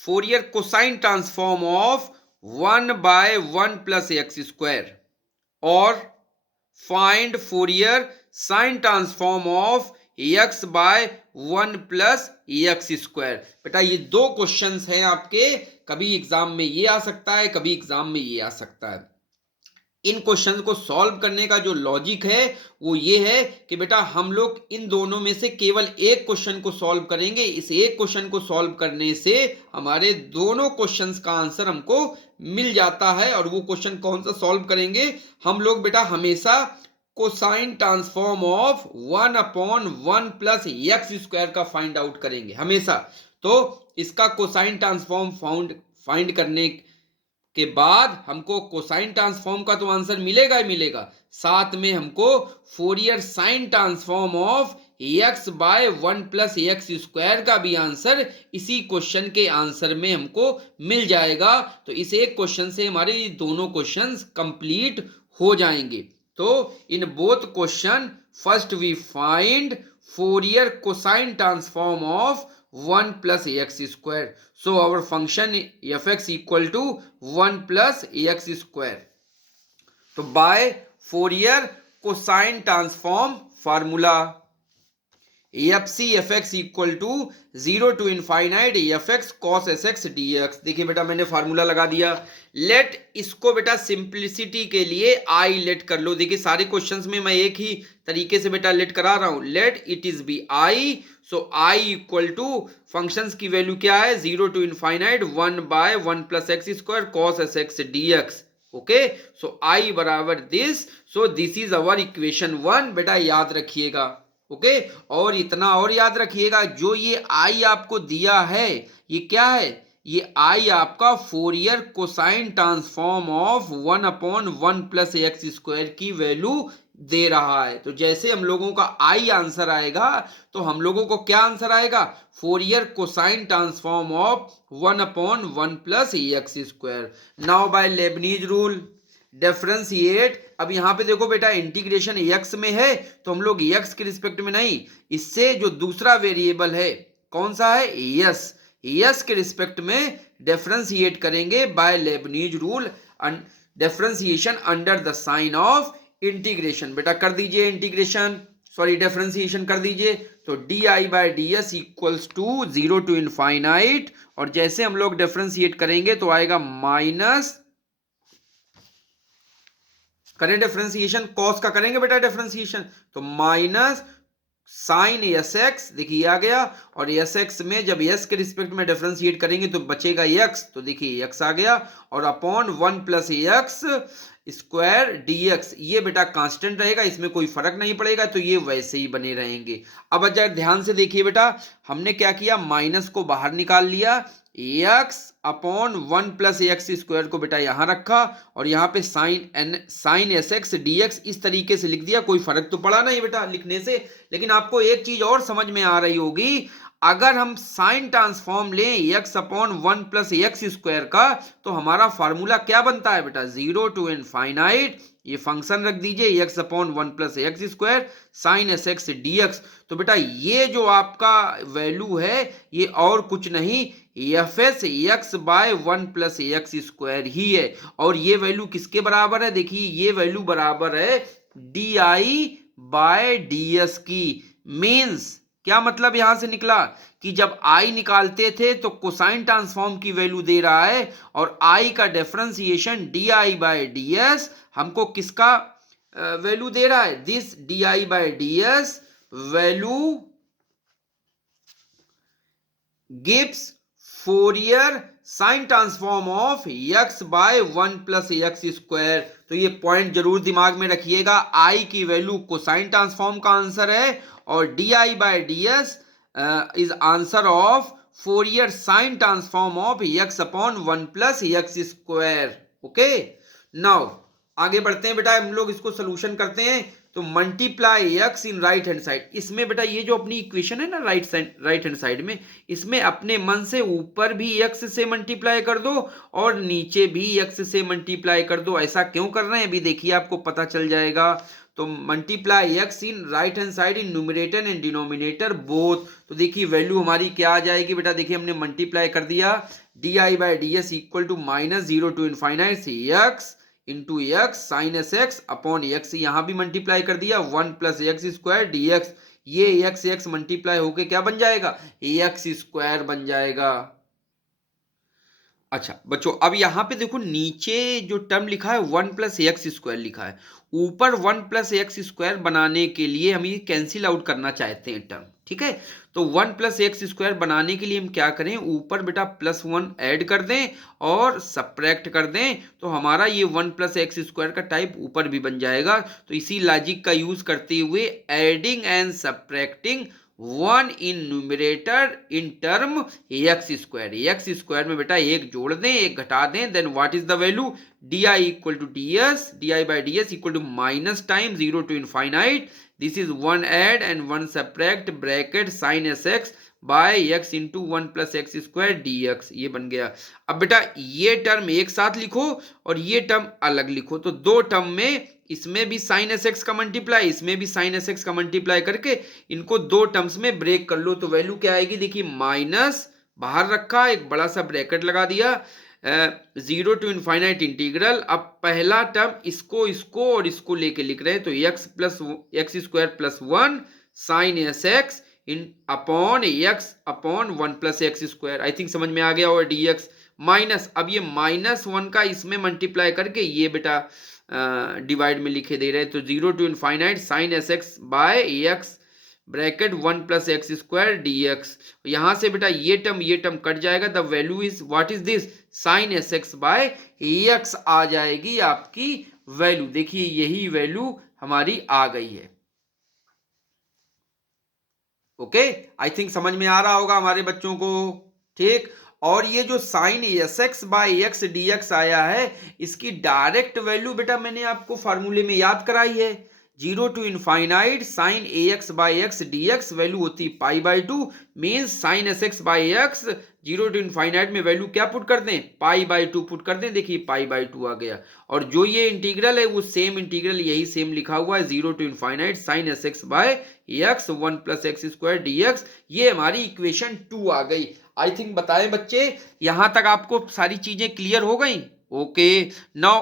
Fourier cosine transform of 1 by 1 plus x square, or find Fourier sine transform of x by 1 plus x square। बेटा ये दो क्वेश्चंस हैं आपके, कभी एग्जाम में ये आ सकता है, कभी एग्जाम में ये आ सकता है। इन क्वेश्चन को सॉल्व करने का जो लॉजिक है वो ये है कि बेटा हम लोग इन दोनों में से केवल एक क्वेश्चन को सॉल्व करेंगे। इस एक क्वेश्चन को सॉल्व करने से हमारे दोनों क्वेश्चंस का आंसर हमको मिल जाता है। और वो क्वेश्चन कौन सा सॉल्व करेंगे हम लोग बेटा, हमेशा cosine transform of 1/1 plus x square का फाइंड आउट करेंगे हमेशा। तो इसका कोसाइन ट्रांसफॉर्म फाइंड करने के बाद हमको कोसाइन ट्रांसफॉर्म का तो आंसर मिलेगा ही मिलेगा, साथ में हमको Fourier sine transform of x by 1 plus x square का भी आंसर इसी क्वेश्चन के आंसर में हमको मिल जाएगा। तो इस एक क्वेश्चन से हमारे दोनों क्वेश्चंस कंप्लीट हो जाएंगे। तो in both question first we find Fourier cosine transform of 1 plus ax square. So our function fx equal to 1 plus ax square. तो by Fourier cosine transform formula fc fx equal to 0 to infinite fx cos sx dx। देखिए बेटा मैंने formula लगा दिया। Late इसको बेटा simplicity के लिए आई लेट कर लो। देखिए सारे क्वेश्चंस में मैं एक ही तरीके से बेटा लेट करा रहा हूं। Let it is b I. So I equal to functions की वैल्यू क्या है 0 to infinite 1 by 1 plus x square cos S x D x. Okay so I बराबर this. So this is our equation 1 बेटा याद रखिएगा। Okay और इतना और याद रखिएगा जो ये आई आपको दिया है ये क्या है, ये आई आपका Fourier cosine transform of 1 upon 1 plus x square की वैल्यू दे रहा है। तो जैसे हम लोगों का आई आंसर आएगा तो हम लोगों को क्या आंसर आएगा, Fourier cosine transform of 1 upon 1 plus x square. Now by Leibniz rule differentiate. अब यहां पे देखो बेटा इंटीग्रेशन x में है तो हम लोग x के रिस्पेक्ट में नहीं, इससे जो दूसरा वेरिएबल है कौन सा है s के रिस्पेक्ट में डिफरेंशिएट करेंगे by Leibniz rule. Differentiation under the sign of integration. बेटा कर दीजिए इंटीग्रेशन, सॉरी डिफरेंशिएशन कर दीजिए। तो d I by d s equals to 0 to infinite, और जैसे हम लोग डिफरेंशिएट करेंगे तो आएगा माइनस, करें डिफरेंशिएशन कॉस का करेंगे बेटा डिफरेंशिएशन तो माइनस साइन एस एक्स, देखिए आ गया। और एस एक्स में जब एस के रिस्पेक्ट में डिफरेंशिएट करेंगे तो बचेगा एक्स, तो देखिए एक्स आ गया। और upon 1 plus x square dx, ये बेटा कांस्टेंट रहेगा, इसमें कोई फर्क नहीं पड़ेगा, तो ये वैसे ही बने रहेंगे। अब अगर ध्यान से देखिए बेटा हमने क्या किया, माइनस को बाहर निकाल लिया, x upon 1 plus x square को बेटा यहां रखा और यहाँ पे sine S x D x इस तरीके से लिख दिया। कोई फर्क तो पड़ा नहीं बेटा लिखने से, लेकिन आपको एक चीज और समझ में आ रही होगी, अगर हम साइन ट्रांसफॉर्म लें x upon 1 plus x square का तो हमारा फार्मूला क्या बनता है बेटा 0 टू इनफाइनाइट, ये फंक्शन रख दीजिए x upon 1 plus x square sine S x D x. तो बेटा ये जो आपका वैल्यू है ये और कुछ नहीं f s x by 1 plus x square ही है। और ये वैल्यू किसके बराबर है, देखिए ये वैल्यू बराबर है d I by d S की। मीन्स क्या मतलब यहां से निकला कि जब आई निकालते थे तो कोसाइन ट्रांसफॉर्म की वैल्यू दे रहा है और आई का differentiation d I by d s हमको किसका वैल्यू दे रहा है, this d I by d s value gives Fourier sine transform of x by 1 plus x square. तो ये पॉइंट जरूर दिमाग में रखिएगा, आई की वैल्यू कोसाइन ट्रांसफॉर्म का आंसर है और d I by d s is answer of Fourier sine transform of x upon 1 plus x square. Okay now आगे बढ़ते हैं बेटा, हम लोग इसको सोल्यूशन करते हैं। तो multiply x in right hand side, इसमें बेटा ये जो अपनी इक्वेशन है ना राइट हैंड साइड में, इसमें अपने मन से ऊपर भी एक्स से मल्टीप्लाई कर दो और नीचे भी एक्स से मल्टीप्लाई कर दो। ऐसा क्यों कर रहे हैं अभी देखिए आपको पता चल जाएगा। तो multiply x in right hand side in numerator and denominator both. तो देखिए वैल्यू हमारी क्या आ जाएगी बेटा, देखिए हमने मल्टीप्लाई कर दिया d I by d s equal to minus 0 to infinite x into x sine S x upon x, यहां भी मल्टीप्लाई कर दिया 1 plus x square D x. ये एक्स एक्स मल्टीप्लाई होके क्या बन जाएगा, एक्स स्क्वायर बन जाएगा। अच्छा बच्चों अब यहां पे देखो नीचे जो टर्म लिखा है 1 प्लस एक्स स्क्वायर लिखा है, ऊपर 1 प्लस एक्स स्क्वायर बनाने के लिए हम ये कैंसिल आउट करना चाहते हैं टर्म, ठीक है। तो 1 प्लस एक्स स्क्वायर बनाने के लिए हम क्या करें, ऊपर बेटा +1 ऐड कर दें और सब्ट्रैक्ट कर दें, तो हमारा ये 1 प्लस एक्स स्क्वायर का टाइप ऊपर भी बन जाएगा। तो इसी लॉजिक का यूज करते हुए adding and subtracting 1 in numerator in term x square में बेटा एक जोड़ दें एक घटा दें, then what is the value d I equal to d s, d I by D s equal to minus time 0 to infinite, this is 1 add and 1 subtract bracket sine S x by x into 1 plus x square D x, ये बन गया। अब बेटा ये term एक साथ लिखो और ये टर्म अलग लिखो, तो दो टर्म में इसमें भी साइन एस एक्स का मल्टीप्लाई इसमें भी साइन एस एक्स का मल्टीप्लाई करके इनको दो टर्म्स में ब्रेक कर लो, तो वैल्यू क्या आएगी देखिए माइनस बाहर रखा एक बड़ा सा ब्रैकेट लगा दिया 0 to इनफाइनाइट इंटीग्रल। अब पहला टर्म इसको इसको और इसको लेके लिख रहे हैं, तो x plus x square plus 1 sine S x in upon x upon 1 plus x square, I think समझ में आ गया, और डी एक्स माइनस, अब ये -1 का इसमें मल्टीप्लाई करके ये बेटा डिवाइड में लिखे दे रहे हैं, तो 0 to infinite sine S x by x bracket 1 plus x square D x, यहां से बेटा ये टर्म कट जाएगा, the value is what is this sine S x by x आ जाएगी आपकी वैल्यू। देखिए यही वैल्यू हमारी आ गई है। ओके, आई थिंक समझ में आ रहा होगा हमारे बच्चों को, ठीक। और ये जो sine S x by x D x आया है इसकी डायरेक्ट वैल्यू बेटा मैंने आपको फार्मूले में याद कराई है, 0 to infinite sine A x by x D x value होती है pi by 2, means sine S x by x 0 to infinite में वैल्यू क्या पुट कर दें पाई बाई 2 पुट कर दें, देखिए पाई बाई 2 आ गया। और जो ये इंटीग्रल है वो सेम इंटीग्रल यही सेम लिखा हुआ है 0 to infinite sine S x by x 1 plus x square D x, ये हमारी इक्वेशन 2 आ गई। आई थिंक बताएं बच्चे यहां तक आपको सारी चीजें क्लियर हो गई। ओके, नाउ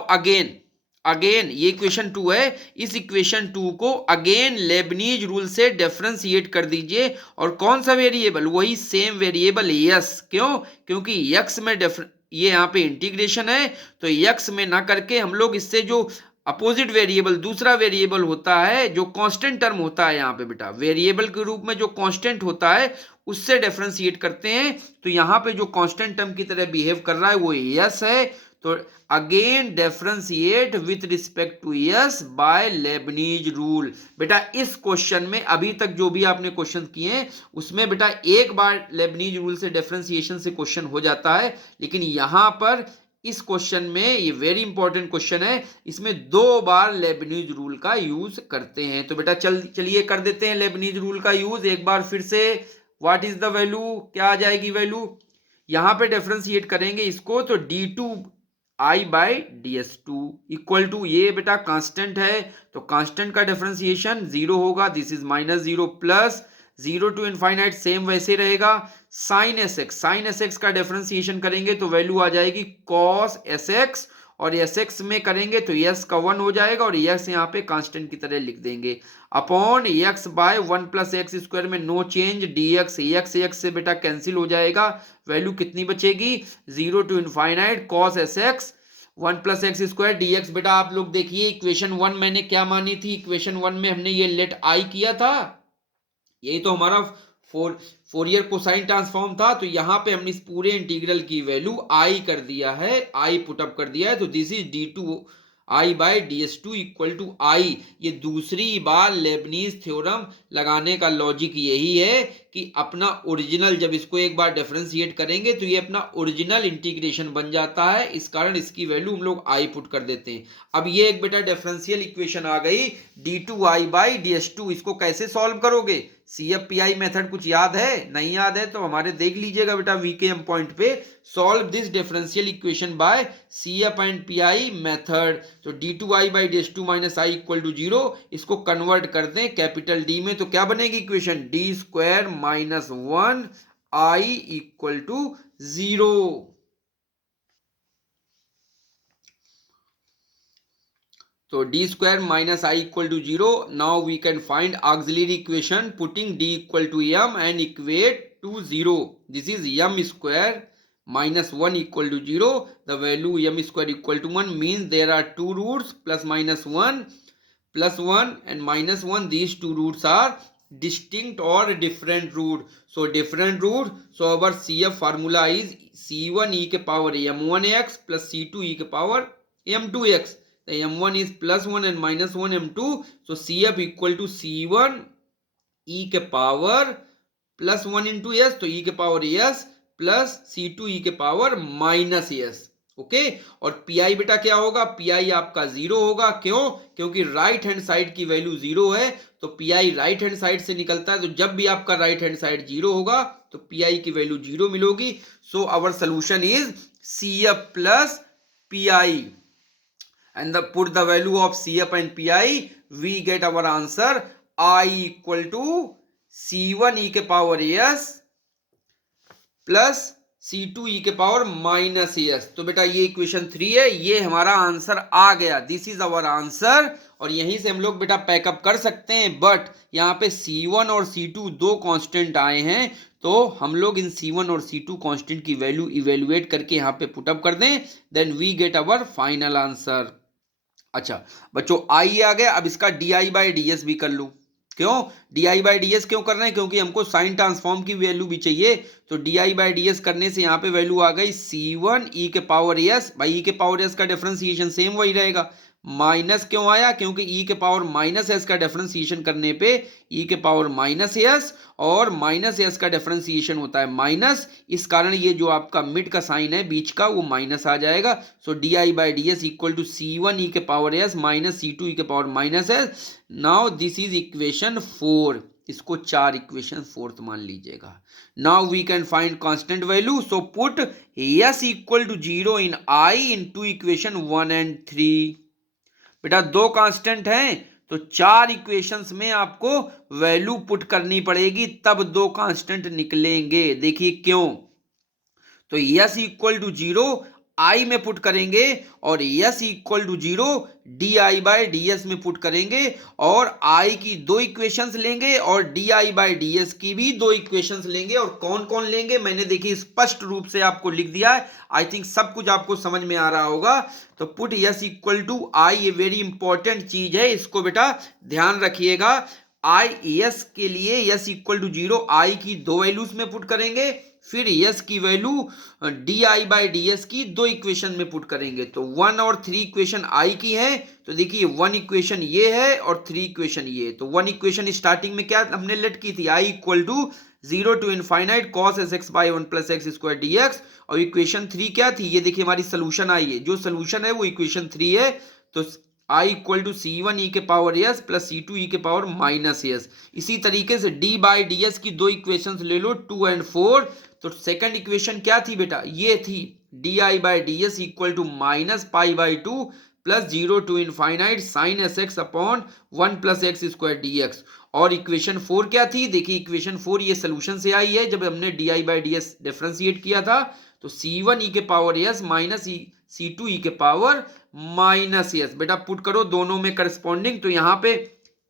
अगेन ये इक्वेशन 2 है, इस इक्वेशन 2 को अगेन लेबनीज रूल से डिफरेंशिएट कर दीजिए, और कौन सा वेरिएबल वही सेम वेरिएबल यस, क्यों क्योंकि यक्स में ये यहाँ पे इंटीग्रेशन है, तो यक्स में ना करके हम लोग इससे जो अपोजिट वेरिएबल दूसरा वेरिएबल होता है जो कांस्टेंट टर्म होता है यहाँ पे बेटा वेरिएबल के रूप में जो कांस्टेंट होता है उससे डिफरेंशिएट करते हैं, तो यहाँ पे जो कांस्टेंट टर्म की तरह बिहेव कर रहा है वो यस है, तो again differentiate with respect to s by Leibniz rule. बेटा इस क्वेश्चन में अभी तक जो भी आपने क्वेश्चन किए हैं उसमें बेटा एक बार लेबनीज रूल से डिफरेंशिएशन से क्वेश्चन हो जाता है, लेकिन यहां पर इस क्वेश्चन में ये वेरी इंपॉर्टेंट क्वेश्चन है, इसमें 2 बार लेबनीज रूल का यूज करते हैं। तो बेटा चलिए कर देते हैं लेबनीज रूल का यूज एक बार फिर से। व्हाट इज द वैल्यू, क्या आ जाएगी वैल्यू, यहां पे डिफरेंशिएट करेंगे इसको, तो d2 I by D s two equal to, ये बेटा कांस्टेंट है तो कांस्टेंट का डिफरेंशिएशन 0 होगा, this is -0 plus 0 to infinite same वैसे रहेगा, साइन एस एक्स का डिफरेंशिएशन करेंगे तो वैल्यू आ जाएगी कॉस एस एक्स, और एस एक्स में करेंगे तो यस का 1 हो जाएगा और यस यहाँ पे कांस्टेंट की तरह लिख देंगे, upon x by 1 plus x square में नो चेंज डी एक्स से बेटा कैंसिल हो जाएगा, वैल्यू कितनी बचेगी 0 to infinite cos S x 1 plus x square D x. बेटा आप लोग देखिए इक्वेशन 1 मैंने क्या मानी थी, इक्वेशन 1 में हमने ये लेट आई किया था, यही तो हमारा फोरियर कोसाइन ट्रांसफॉर्म था, तो यहां पे हमने इस पूरे इंटीग्रल की वैल्यू आई कर दिया है, आई पुटअप कर दिया है, तो this is d2 I by D s two equal to I. ये दूसरी बार लेबनीज थ्योरम लगाने का लॉजिक यही है कि अपना ओरिजिनल जब इसको एक बार डिफरेंशिएट करेंगे तो ये अपना ओरिजिनल इंटीग्रेशन बन जाता है, इस कारण इसकी वैल्यू हम लोग आई पुट कर देते हैं। अब ये एक बेटा डिफरेंशियल इक्वेशन आ गई d2 I by D s two, इसको कैसे सॉल्व करोगे, CFPI मेथड कुछ याद है, नहीं याद है तो हमारे देख लीजिएगा बेटा VKM पॉइंट पे, solve this differential equation by CF and PI method, तो d2 I by D s two minus I equal to 0, इसको कन्वर्ट कर दें कैपिटल D में, तो क्या बनेगी equation d square minus 1 I equal to 0। So d square minus I equal to 0. Now we can find auxiliary equation putting d equal to m and equate to 0. This is m square minus 1 equal to 0. The value m square equal to 1 means there are two roots plus minus 1 plus 1 and minus 1. These two roots are distinct or different root. So different root. So our CF formula is C1 e के power m1x plus C2 e के power m2x. The m1 is plus 1 and minus 1 m2, so CF equal to C1 e के power plus 1 into S, तो ई के power S plus C2 e के power minus S. Okay, और P बेटा क्या होगा, P आपका 0 होगा। क्यों? क्योंकि राइट हैंड साइड की वैल्यू 0 है, तो पी राइट हैंड साइड से निकलता है, तो जब भी आपका राइट हैंड साइड 0 होगा तो पी की वैल्यू 0 मिलेगी। So our solution is CF plus P and put the value of CF and PI, we get our answer I equal to C1 e के power S plus C2 e के power minus S. तो बेटा ये equation 3 है, ये हमारा answer आ गया। दिस इज अवर आंसर, और यहीं से हम लोग बेटा पैकअप कर सकते हैं। बट यहाँ पे C1 और C2 दो कांस्टेंट आए हैं, तो हम लोग इन C1 और C2 कांस्टेंट की वैल्यू इवेल्युएट करके यहाँ पे पुटअप कर दें, then we get our final answer. अच्छा बच्चों, आई आ गया, अब इसका डी बाई डी एस भी कर लूं। क्यों डी बाई डी एस क्यों कर रहे हैं? क्योंकि हमको साइन ट्रांसफॉर्म की वैल्यू भी चाहिए। तो डी बाई डी एस करने से यहाँ पे वैल्यू आ गई C1 ई के पावर एस। भाई ई के पावर एस का डिफरेंशिएशन सेम वही रहेगा। माइनस क्यों आया? क्योंकि ई के पावर माइनस एस का डिफरेंशिएशन करने पे ई के पावर माइनस एस, और माइनस एस का डिफरेंशिएशन होता है माइनस, इस कारण ये जो आपका मिड का साइन है बीच का वो माइनस आ जाएगा। So d I by D s equal to C1 e के power s minus C2 e के power minus s. Now this is equation 4, इसको 4 इक्वेशन 4th मान लीजिएगा। Now we can find constant value, so put s equal to 0 in I into equation 1 and 3। बेटा दो constant हैं, तो 4 equations में आपको वैल्यू पुट करनी पड़ेगी, तब दो कांस्टेंट निकलेंगे। देखिए क्यों, तो यस इक्वल टू 0 आई में पुट करेंगे, और s equal to 0 d I by D s में पुट करेंगे, और आई की दो इक्वेशंस लेंगे और d I by D S की भी दो इक्वेशंस लेंगे। और कौन कौन लेंगे मैंने देखिए स्पष्ट रूप से आपको लिख दिया है। आई थिंक सब कुछ आपको समझ में आ रहा होगा। तो put s equal to I, ये वेरी इंपॉर्टेंट चीज है, इसको बेटा ध्यान रखिएगा। आई एस के लिए यस इक्वल टू 0 आई की दो वैल्यूज में पुट करेंगे, फिर यस की value d I by D S की दो इक्वेशन में पुट करेंगे। तो 1 और 3 इक्वेशन आई की है, तो देखिए 1 इक्वेशन ये है और 3 इक्वेशन ये है। तो 1 इक्वेशन स्टार्टिंग में क्या हमने लेट की थी, I equal to 0 to infinite cos S x by 1 plus x square D x. और इक्वेशन 3 क्या थी, ये देखिए हमारी सोल्यूशन आई है, जो सोल्यूशन है वो इक्वेशन 3 है। तो I equal to C1 e के power S plus C2 e के पावर माइनस एस। इसी तरीके से डी बाई डी एस की दो इक्वेशंस ले लो 2 and 4। तो सेकंड इक्वेशन क्या थी बेटा, ये थी d I by D s equal to minus pi by 2 plus 0 to infinite sine S x upon 1 plus x square D x. और इक्वेशन 4 क्या थी, देखिए इक्वेशन 4 ये सोल्यूशन से आई है जब हमने D I by D S differentiate किया था। तो C1 ई के power s minus C2 e के पावर माइनस एस। बेटा पुट करो दोनों में करस्पॉन्डिंग, तो यहाँ पे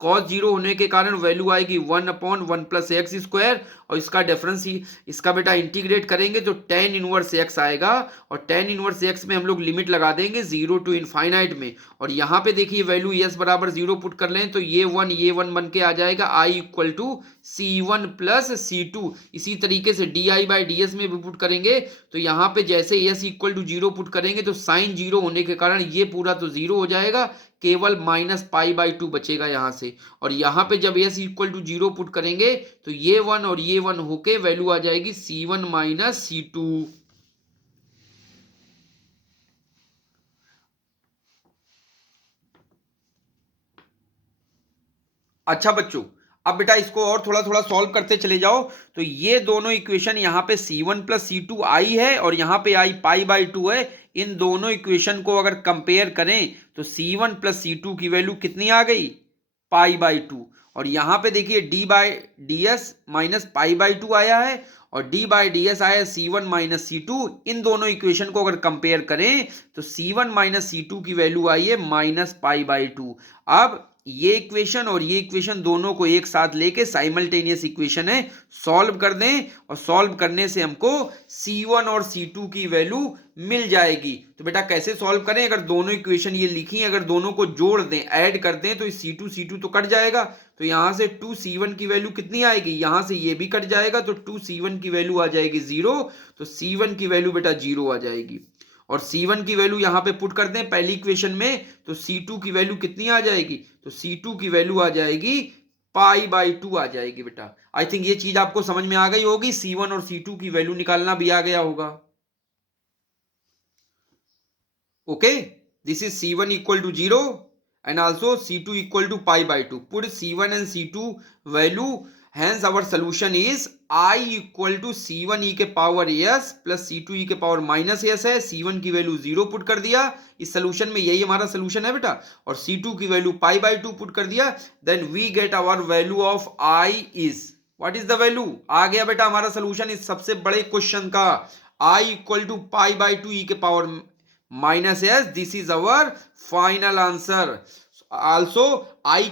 cos 0 होने के कारण वैल्यू आएगी 1 अपॉन 1 प्लस एक्स स्क्वायर, और इसका डिफरेंस ही इसका बेटा इंटीग्रेट करेंगे तो tan इनवर्स एक्स आएगा, और tan इनवर्स एक्स में हम लोग लिमिट लगा देंगे 0 टू इनफाइनाइट में। और यहाँ पे देखिए वैल्यू एस बराबर 0 पुट कर लें तो ये 1 बन के आ जाएगा आई equal to C1 plus C2। इसी तरीके से D I by D s में भी पुट करेंगे, तो यहाँ पे जैसे एस इक्वल टू 0 पुट करेंगे तो साइन 0 होने के कारण ये पूरा तो 0 हो जाएगा, केवल माइनस पाई बाई 2 बचेगा यहाँ से। और यहाँ पे जब एस इक्वल टू 0 पुट करेंगे तो ये 1 और ये 1 होके वैल्यू आ जाएगी C1 माइनस C2। अच्छा बच्चों, अब बेटा इसको और थोड़ा थोड़ा सॉल्व करते चले जाओ। तो ये दोनों इक्वेशन यहाँ पे C1 प्लस C2 आई है, और यहाँ पे आई पाई बाई 2 है। इन दोनों इक्वेशन को अगर कंपेयर करें तो C1 प्लस C2 की वैल्यू कितनी आ गई, पाई बाई 2। और यहाँ पे देखिए D by D S minus pi by 2 आया है, और डी बाई डी एस आया C1 माइनस C2। इन दोनों इक्वेशन को अगर कंपेयर करें तो C1 माइनस C2 की वैल्यू आई है माइनस पाई बाई 2। अब ये इक्वेशन और ये इक्वेशन दोनों को एक साथ लेके साइमल्टेनियस इक्वेशन है, सॉल्व कर दें, और सॉल्व करने से हमको C1 और C2 की वैल्यू मिल जाएगी। तो बेटा कैसे सॉल्व करें, अगर दोनों इक्वेशन ये लिखी अगर दोनों को जोड़ दें, ऐड कर दें, तो C2 तो कट जाएगा। तो यहां से 2C1 की वैल्यू कितनी आएगी, यहां से ये भी कट जाएगा, तो 2C1 की वैल्यू आ जाएगी 0। तो C1 की वैल्यू बेटा 0 आ जाएगी, और C1 की वैल्यू यहां पे पुट कर दें पहली इक्वेशन में, तो C2 की वैल्यू कितनी आ जाएगी, तो C2 की वैल्यू आ जाएगी पाई बाई 2 आ जाएगी बेटा। आई थिंक ये चीज आपको समझ में आ गई होगी। C1 और C2 की वैल्यू निकालना भी आ गया होगा। Okay, this is C1 equal to 0 and also C2 equal to pi by 2. Put C1 and C2 value, hence our solution is I equal to C1 e के power s plus C2 e के power minus s है। C1 की value 0 put कर दिया इस solution में, यही हमारा सोल्यूशन है बेटा, और C2 की वैल्यू पाई बाई 2 पुट कर दिया, then we get our value of I is, what is the value, आ गया बेटा हमारा सोल्यूशन इस सबसे बड़े क्वेश्चन का, I equal to pi by 2 e के power minus s, this is our final answer. Also I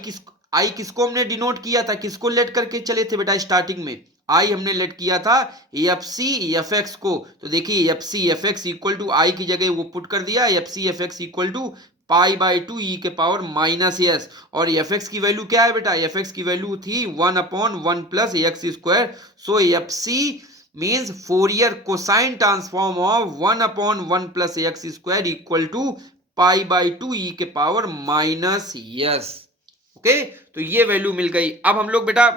किसको हमने डिनोट किया था, किसको लेट करके चले थे बेटा स्टार्टिंग में, आई हमने लेट किया था एफ सी एफ एक्स को। तो देखिए f c f x equal to I की जगह वो पुट कर दिया, f c f x equal to pi by 2 e के पावर माइनस एस, और एफ एक्स की वैल्यू क्या है बेटा, एफ एक्स की वैल्यू थी 1/1 plus x square. So f c means Fourier cosine transform of 1/1 plus x square equal to pi by 2 e के power minus s. Okay, तो ये वैल्यू मिल गई। अब हम लोग बेटा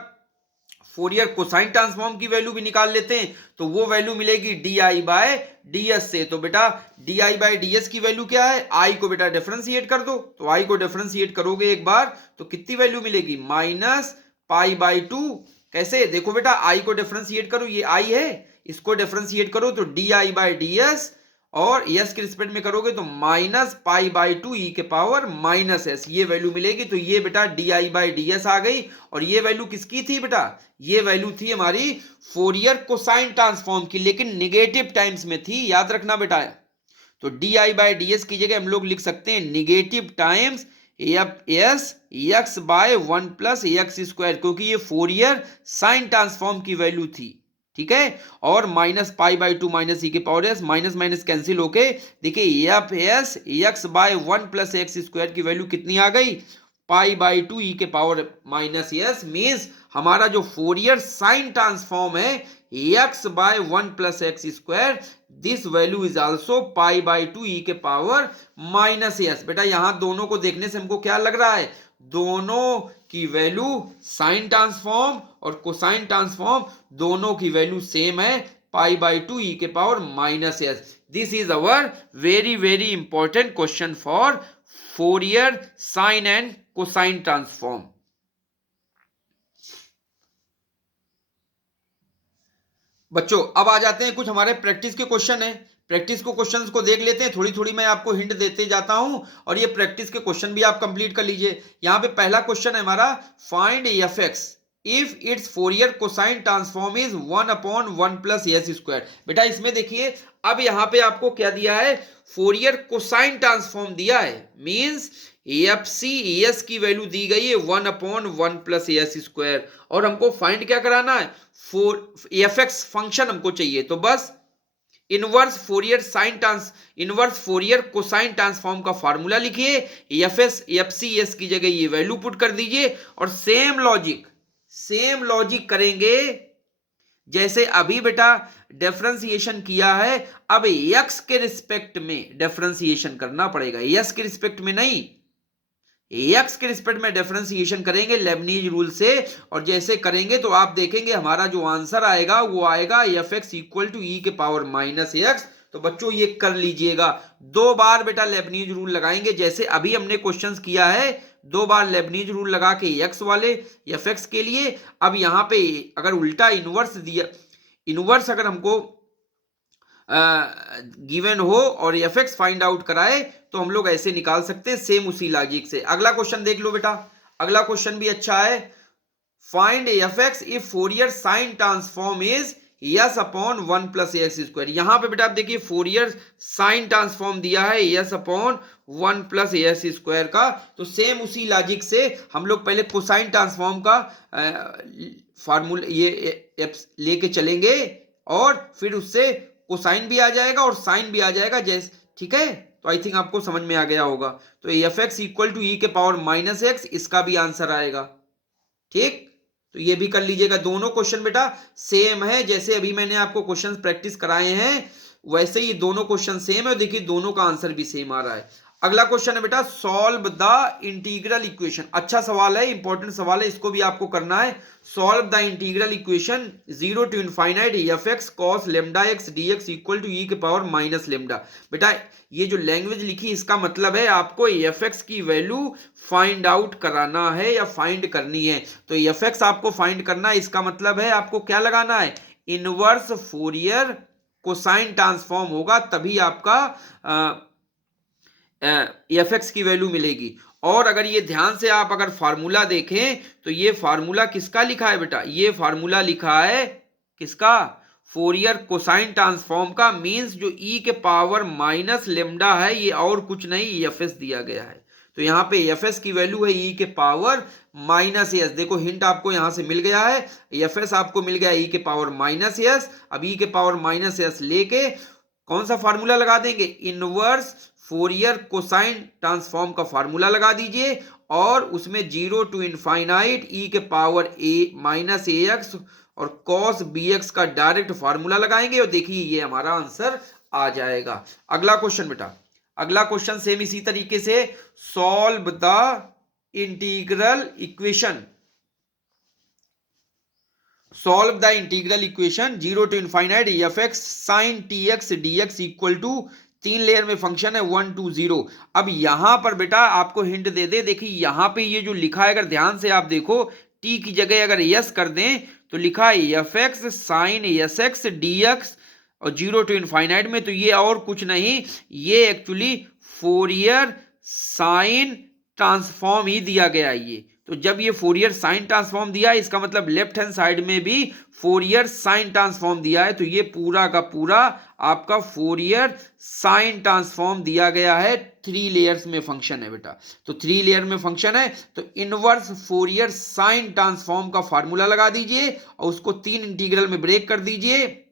फोरियर कोसाइन ट्रांसफॉर्म की वैल्यू भी निकाल लेते हैं, तो वो वैल्यू मिलेगी d I by d s से। तो बेटा d I by d S की वैल्यू क्या है, आई को बेटा डिफरेंशिएट कर दो, तो आई को डिफरेंशिएट करोगे एक बार तो कितनी वैल्यू मिलेगी, माइनस पाई बाई 2। कैसे, देखो बेटा आई को डिफरेंशिएट करो, ये आई है, इसको डिफरेंशिएट करो तो d I by D s, और एस के रिस्पेक्ट में करोगे तो माइनस पाई बाई 2 ई के पावर माइनस एस, ये वैल्यू मिलेगी। तो ये बेटा d I by D s आ गई, और ये वैल्यू किसकी थी बेटा, ये वैल्यू थी हमारी फोरियर कोसाइन ट्रांसफॉर्म की, लेकिन निगेटिव टाइम्स में थी, याद रखना बेटा। तो d I by D S की जगह हम लोग लिख सकते हैं negative times s x by 1 plus x square, क्योंकि ये फोरियर साइन ट्रांसफॉर्म की वैल्यू थी, ठीक है। और minus pi by 2 minus e के power s, minus minus cancel होके देखिए F s x by 1 plus x square की वैल्यू कितनी आ गई, पाई बाई 2 ई के पावर माइनस एस। मीन्स हमारा जो फोरियर साइन ट्रांसफॉर्म है x by 1 plus x square, this value is also pi by 2 e के पावर माइनस एस। बेटा यहां दोनों को देखने से हमको क्या लग रहा है, दोनों की वैल्यू साइन ट्रांसफॉर्म और कोसाइन ट्रांसफॉर्म दोनों की वैल्यू सेम है, पाई बाई 2 ई के power minus s. This is our very very important question for Fourier sine and cosine transform. बच्चों अब आ जाते हैं कुछ हमारे प्रैक्टिस के क्वेश्चन है, प्रैक्टिस को क्वेश्चंस को देख लेते हैं, थोड़ी थोड़ी मैं आपको हिंट देते जाता हूं, और ये प्रैक्टिस के क्वेश्चन भी आप कंप्लीट कर लीजिए। यहां पे पहला क्वेश्चन है हमारा, find F x if it's Fourier cosine transform is 1/1 plus S square. बेटा इसमें देखिए अब यहां पे आपको क्या दिया है, फोरियर कोसाइन ट्रांसफॉर्म दिया है, मींस एफ सी एस की वैल्यू दी गई है 1/1 प्लस एस स्क्वायर, और हमको फाइंड क्या कराना है, एफ एक्स फंक्शन हमको चाहिए। तो बस इनवर्स फोरियर कोसाइन ट्रांसफॉर्म का फार्मूला लिखिए, एफ सी एस की जगह ये वैल्यू पुट कर दीजिए, और सेम लॉजिक करेंगे जैसे अभी बेटा डिफरेंशिएशन किया है। अब एक्स के रिस्पेक्ट में डिफरेंशिएशन करना पड़ेगा, एक्स के रिस्पेक्ट में नहीं, एक्स के रिस्पेक्ट में डिफरेंशिएशन करेंगे लेबनीज रूल से, और जैसे करेंगे तो आप देखेंगे हमारा जो आंसर आएगा वो आएगा F x equal to e के पावर माइनस एक्स। तो बच्चों ये कर लीजिएगा, 2 बार बेटा लेबनीज रूल लगाएंगे, जैसे अभी हमने क्वेश्चंस किया है 2 बार लेबनीज रूल लगा के एक्स वाले एफ एक्स के लिए। अब यहां पे अगर उल्टा इनवर्स दिया, इनवर्स अगर हमको गिवन हो और एफ एक्स फाइंड आउट कराए तो हम लोग ऐसे निकाल सकते हैं, सेम उसी लॉजिक से। अगला क्वेश्चन देख लो बेटा, अगला क्वेश्चन भी अच्छा है, find F x if Fourier sine transform is yes upon 1 plus x square. यहां पे बेटा आप देखिए फोरियर साइन ट्रांसफॉर्म दिया है yes upon 1 plus x square का, तो सेम उसी लॉजिक से हम लोग पहले कोसाइन ट्रांसफॉर्म का फार्मूला ये लेके चलेंगे, और फिर उससे कोसाइन भी आ जाएगा और साइन भी आ जाएगा, जैसे ठीक है। तो आई थिंक आपको समझ में आ गया होगा। तो F x equal to e के पावर माइनस एक्स, इसका भी आंसर आएगा, ठीक। तो ये भी कर लीजिएगा, दोनों क्वेश्चन बेटा सेम है, जैसे अभी मैंने आपको क्वेश्चन प्रैक्टिस कराए हैं वैसे ही दोनों क्वेश्चन सेम है, देखिए दोनों का आंसर भी सेम आ रहा है। अगला क्वेश्चन है बेटा, सॉल्व द इंटीग्रल इक्वेशन। अच्छा सवाल है, इंपॉर्टेंट सवाल है, इसको भी आपको करना है। Solve the integral equation 0 to infinite f x cos lambda x D x equal to e के पावर माइनस लेमडा। बेटा ये जो लैंग्वेज लिखी इसका मतलब है आपको एफ एक्स की वैल्यू फाइंड आउट कराना है या फाइंड करनी है। तो एफ एक्स आपको फाइंड करना है, इसका मतलब है आपको क्या लगाना है, इनवर्स फोरियर कोसाइन ट्रांसफॉर्म होगा तभी आपका एफ एक्स की वैल्यू मिलेगी। और अगर ये ध्यान से आप अगर फार्मूला देखें तो ये फार्मूला किसका लिखा है बेटा, ये फार्मूला लिखा है किसका, फोरियर कोसाइन ट्रांसफॉर्म का। मींस जो ई के पावर माइनस लेमडा है ये और कुछ नहीं, एफ एस दिया गया है। तो यहाँ पे एफ एस की वैल्यू है ई के पावर माइनस एस। देखो हिंट आपको यहां से मिल गया है, एफ एस आपको मिल गया ई के पावर माइनस एस। अब ई के पावर माइनस एस लेके कौन सा फार्मूला लगा देंगे, इनवर्स फोरियर कोसाइन ट्रांसफॉर्म का फार्मूला लगा दीजिए और उसमें 0 to इनफाइनाइट ई के पावर ए माइनस ए एक्स और कॉस बी एक्स का डायरेक्ट फार्मूला लगाएंगे और देखिए ये हमारा आंसर आ जाएगा। अगला क्वेश्चन बेटा, अगला क्वेश्चन सेम इसी तरीके से, solve the integral equation. Solve the integral equation 0 to infinite f x sine t x D x equal to, 3 layer में फंक्शन है 1 2 0। अब यहां पर बेटा आपको हिंट दे दे, देखिए यहां पे ये जो लिखा है अगर ध्यान से आप देखो, टी की जगह अगर यस कर दें तो लिखा है f x sine S x D x और 0 to इनफाइनाइट में, तो ये और कुछ नहीं, ये एक्चुअली फोरियर साइन ट्रांसफॉर्म ही दिया गया है ये। तो जब ये फोरियर साइन ट्रांसफॉर्म दिया है इसका मतलब लेफ्ट हैंड साइड में भी फोरियर साइन ट्रांसफॉर्म दिया है। तो ये पूरा का पूरा आपका फोरियर साइन ट्रांसफॉर्म दिया गया है, 3 लेयर्स में फंक्शन है बेटा। तो 3 लेयर में फंक्शन है तो इनवर्स फोरियर साइन ट्रांसफॉर्म का फार्मूला लगा दीजिए और उसको 3 इंटीग्रल में ब्रेक कर दीजिए।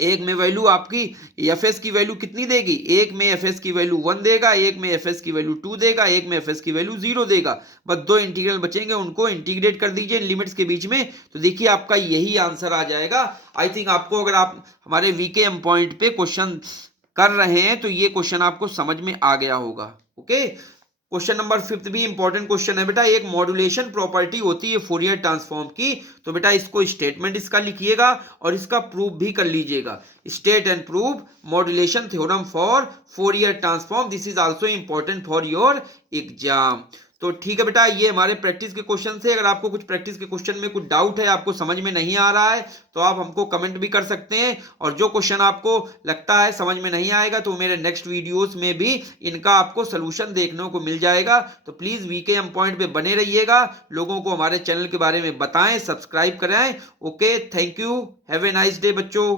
एक में वैल्यू आपकी एफ एस की वैल्यू कितनी देगी, एक में एफ एस की वैल्यू 1 देगा, एक में एफ एस की वैल्यू 2 देगा, एक में एफ एस की वैल्यू 0 देगा। बस 2 इंटीग्रल बचेंगे, उनको इंटीग्रेट कर दीजिए लिमिट्स के बीच में, तो देखिए आपका यही आंसर आ जाएगा। आई थिंक आपको अगर आप हमारे वीकेएम पॉइंट पे क्वेश्चन कर रहे हैं तो ये क्वेश्चन आपको समझ में आ गया होगा। ओके, क्वेश्चन नंबर 5 भी इंपॉर्टेंट क्वेश्चन है बेटा। एक मॉड्यूलेशन प्रॉपर्टी होती है फोरियर ट्रांसफॉर्म की, तो बेटा इसको स्टेटमेंट इसका लिखिएगा और इसका प्रूफ भी कर लीजिएगा। State and prove modulation theorem for Fourier transform, this is also important for your exam. तो ठीक है बेटा, ये हमारे प्रैक्टिस के क्वेश्चन थे। अगर आपको कुछ प्रैक्टिस के क्वेश्चन में कुछ डाउट है, आपको समझ में नहीं आ रहा है, तो आप हमको कमेंट भी कर सकते हैं। और जो क्वेश्चन आपको लगता है समझ में नहीं आएगा तो मेरे नेक्स्ट वीडियोस में भी इनका आपको सोल्यूशन देखने को मिल जाएगा। तो प्लीज वीकेएम पॉइंट पे बने रहिएगा, लोगों को हमारे चैनल के बारे में बताएं, सब्सक्राइब कराएं। Okay, thank you, have a nice day बच्चों।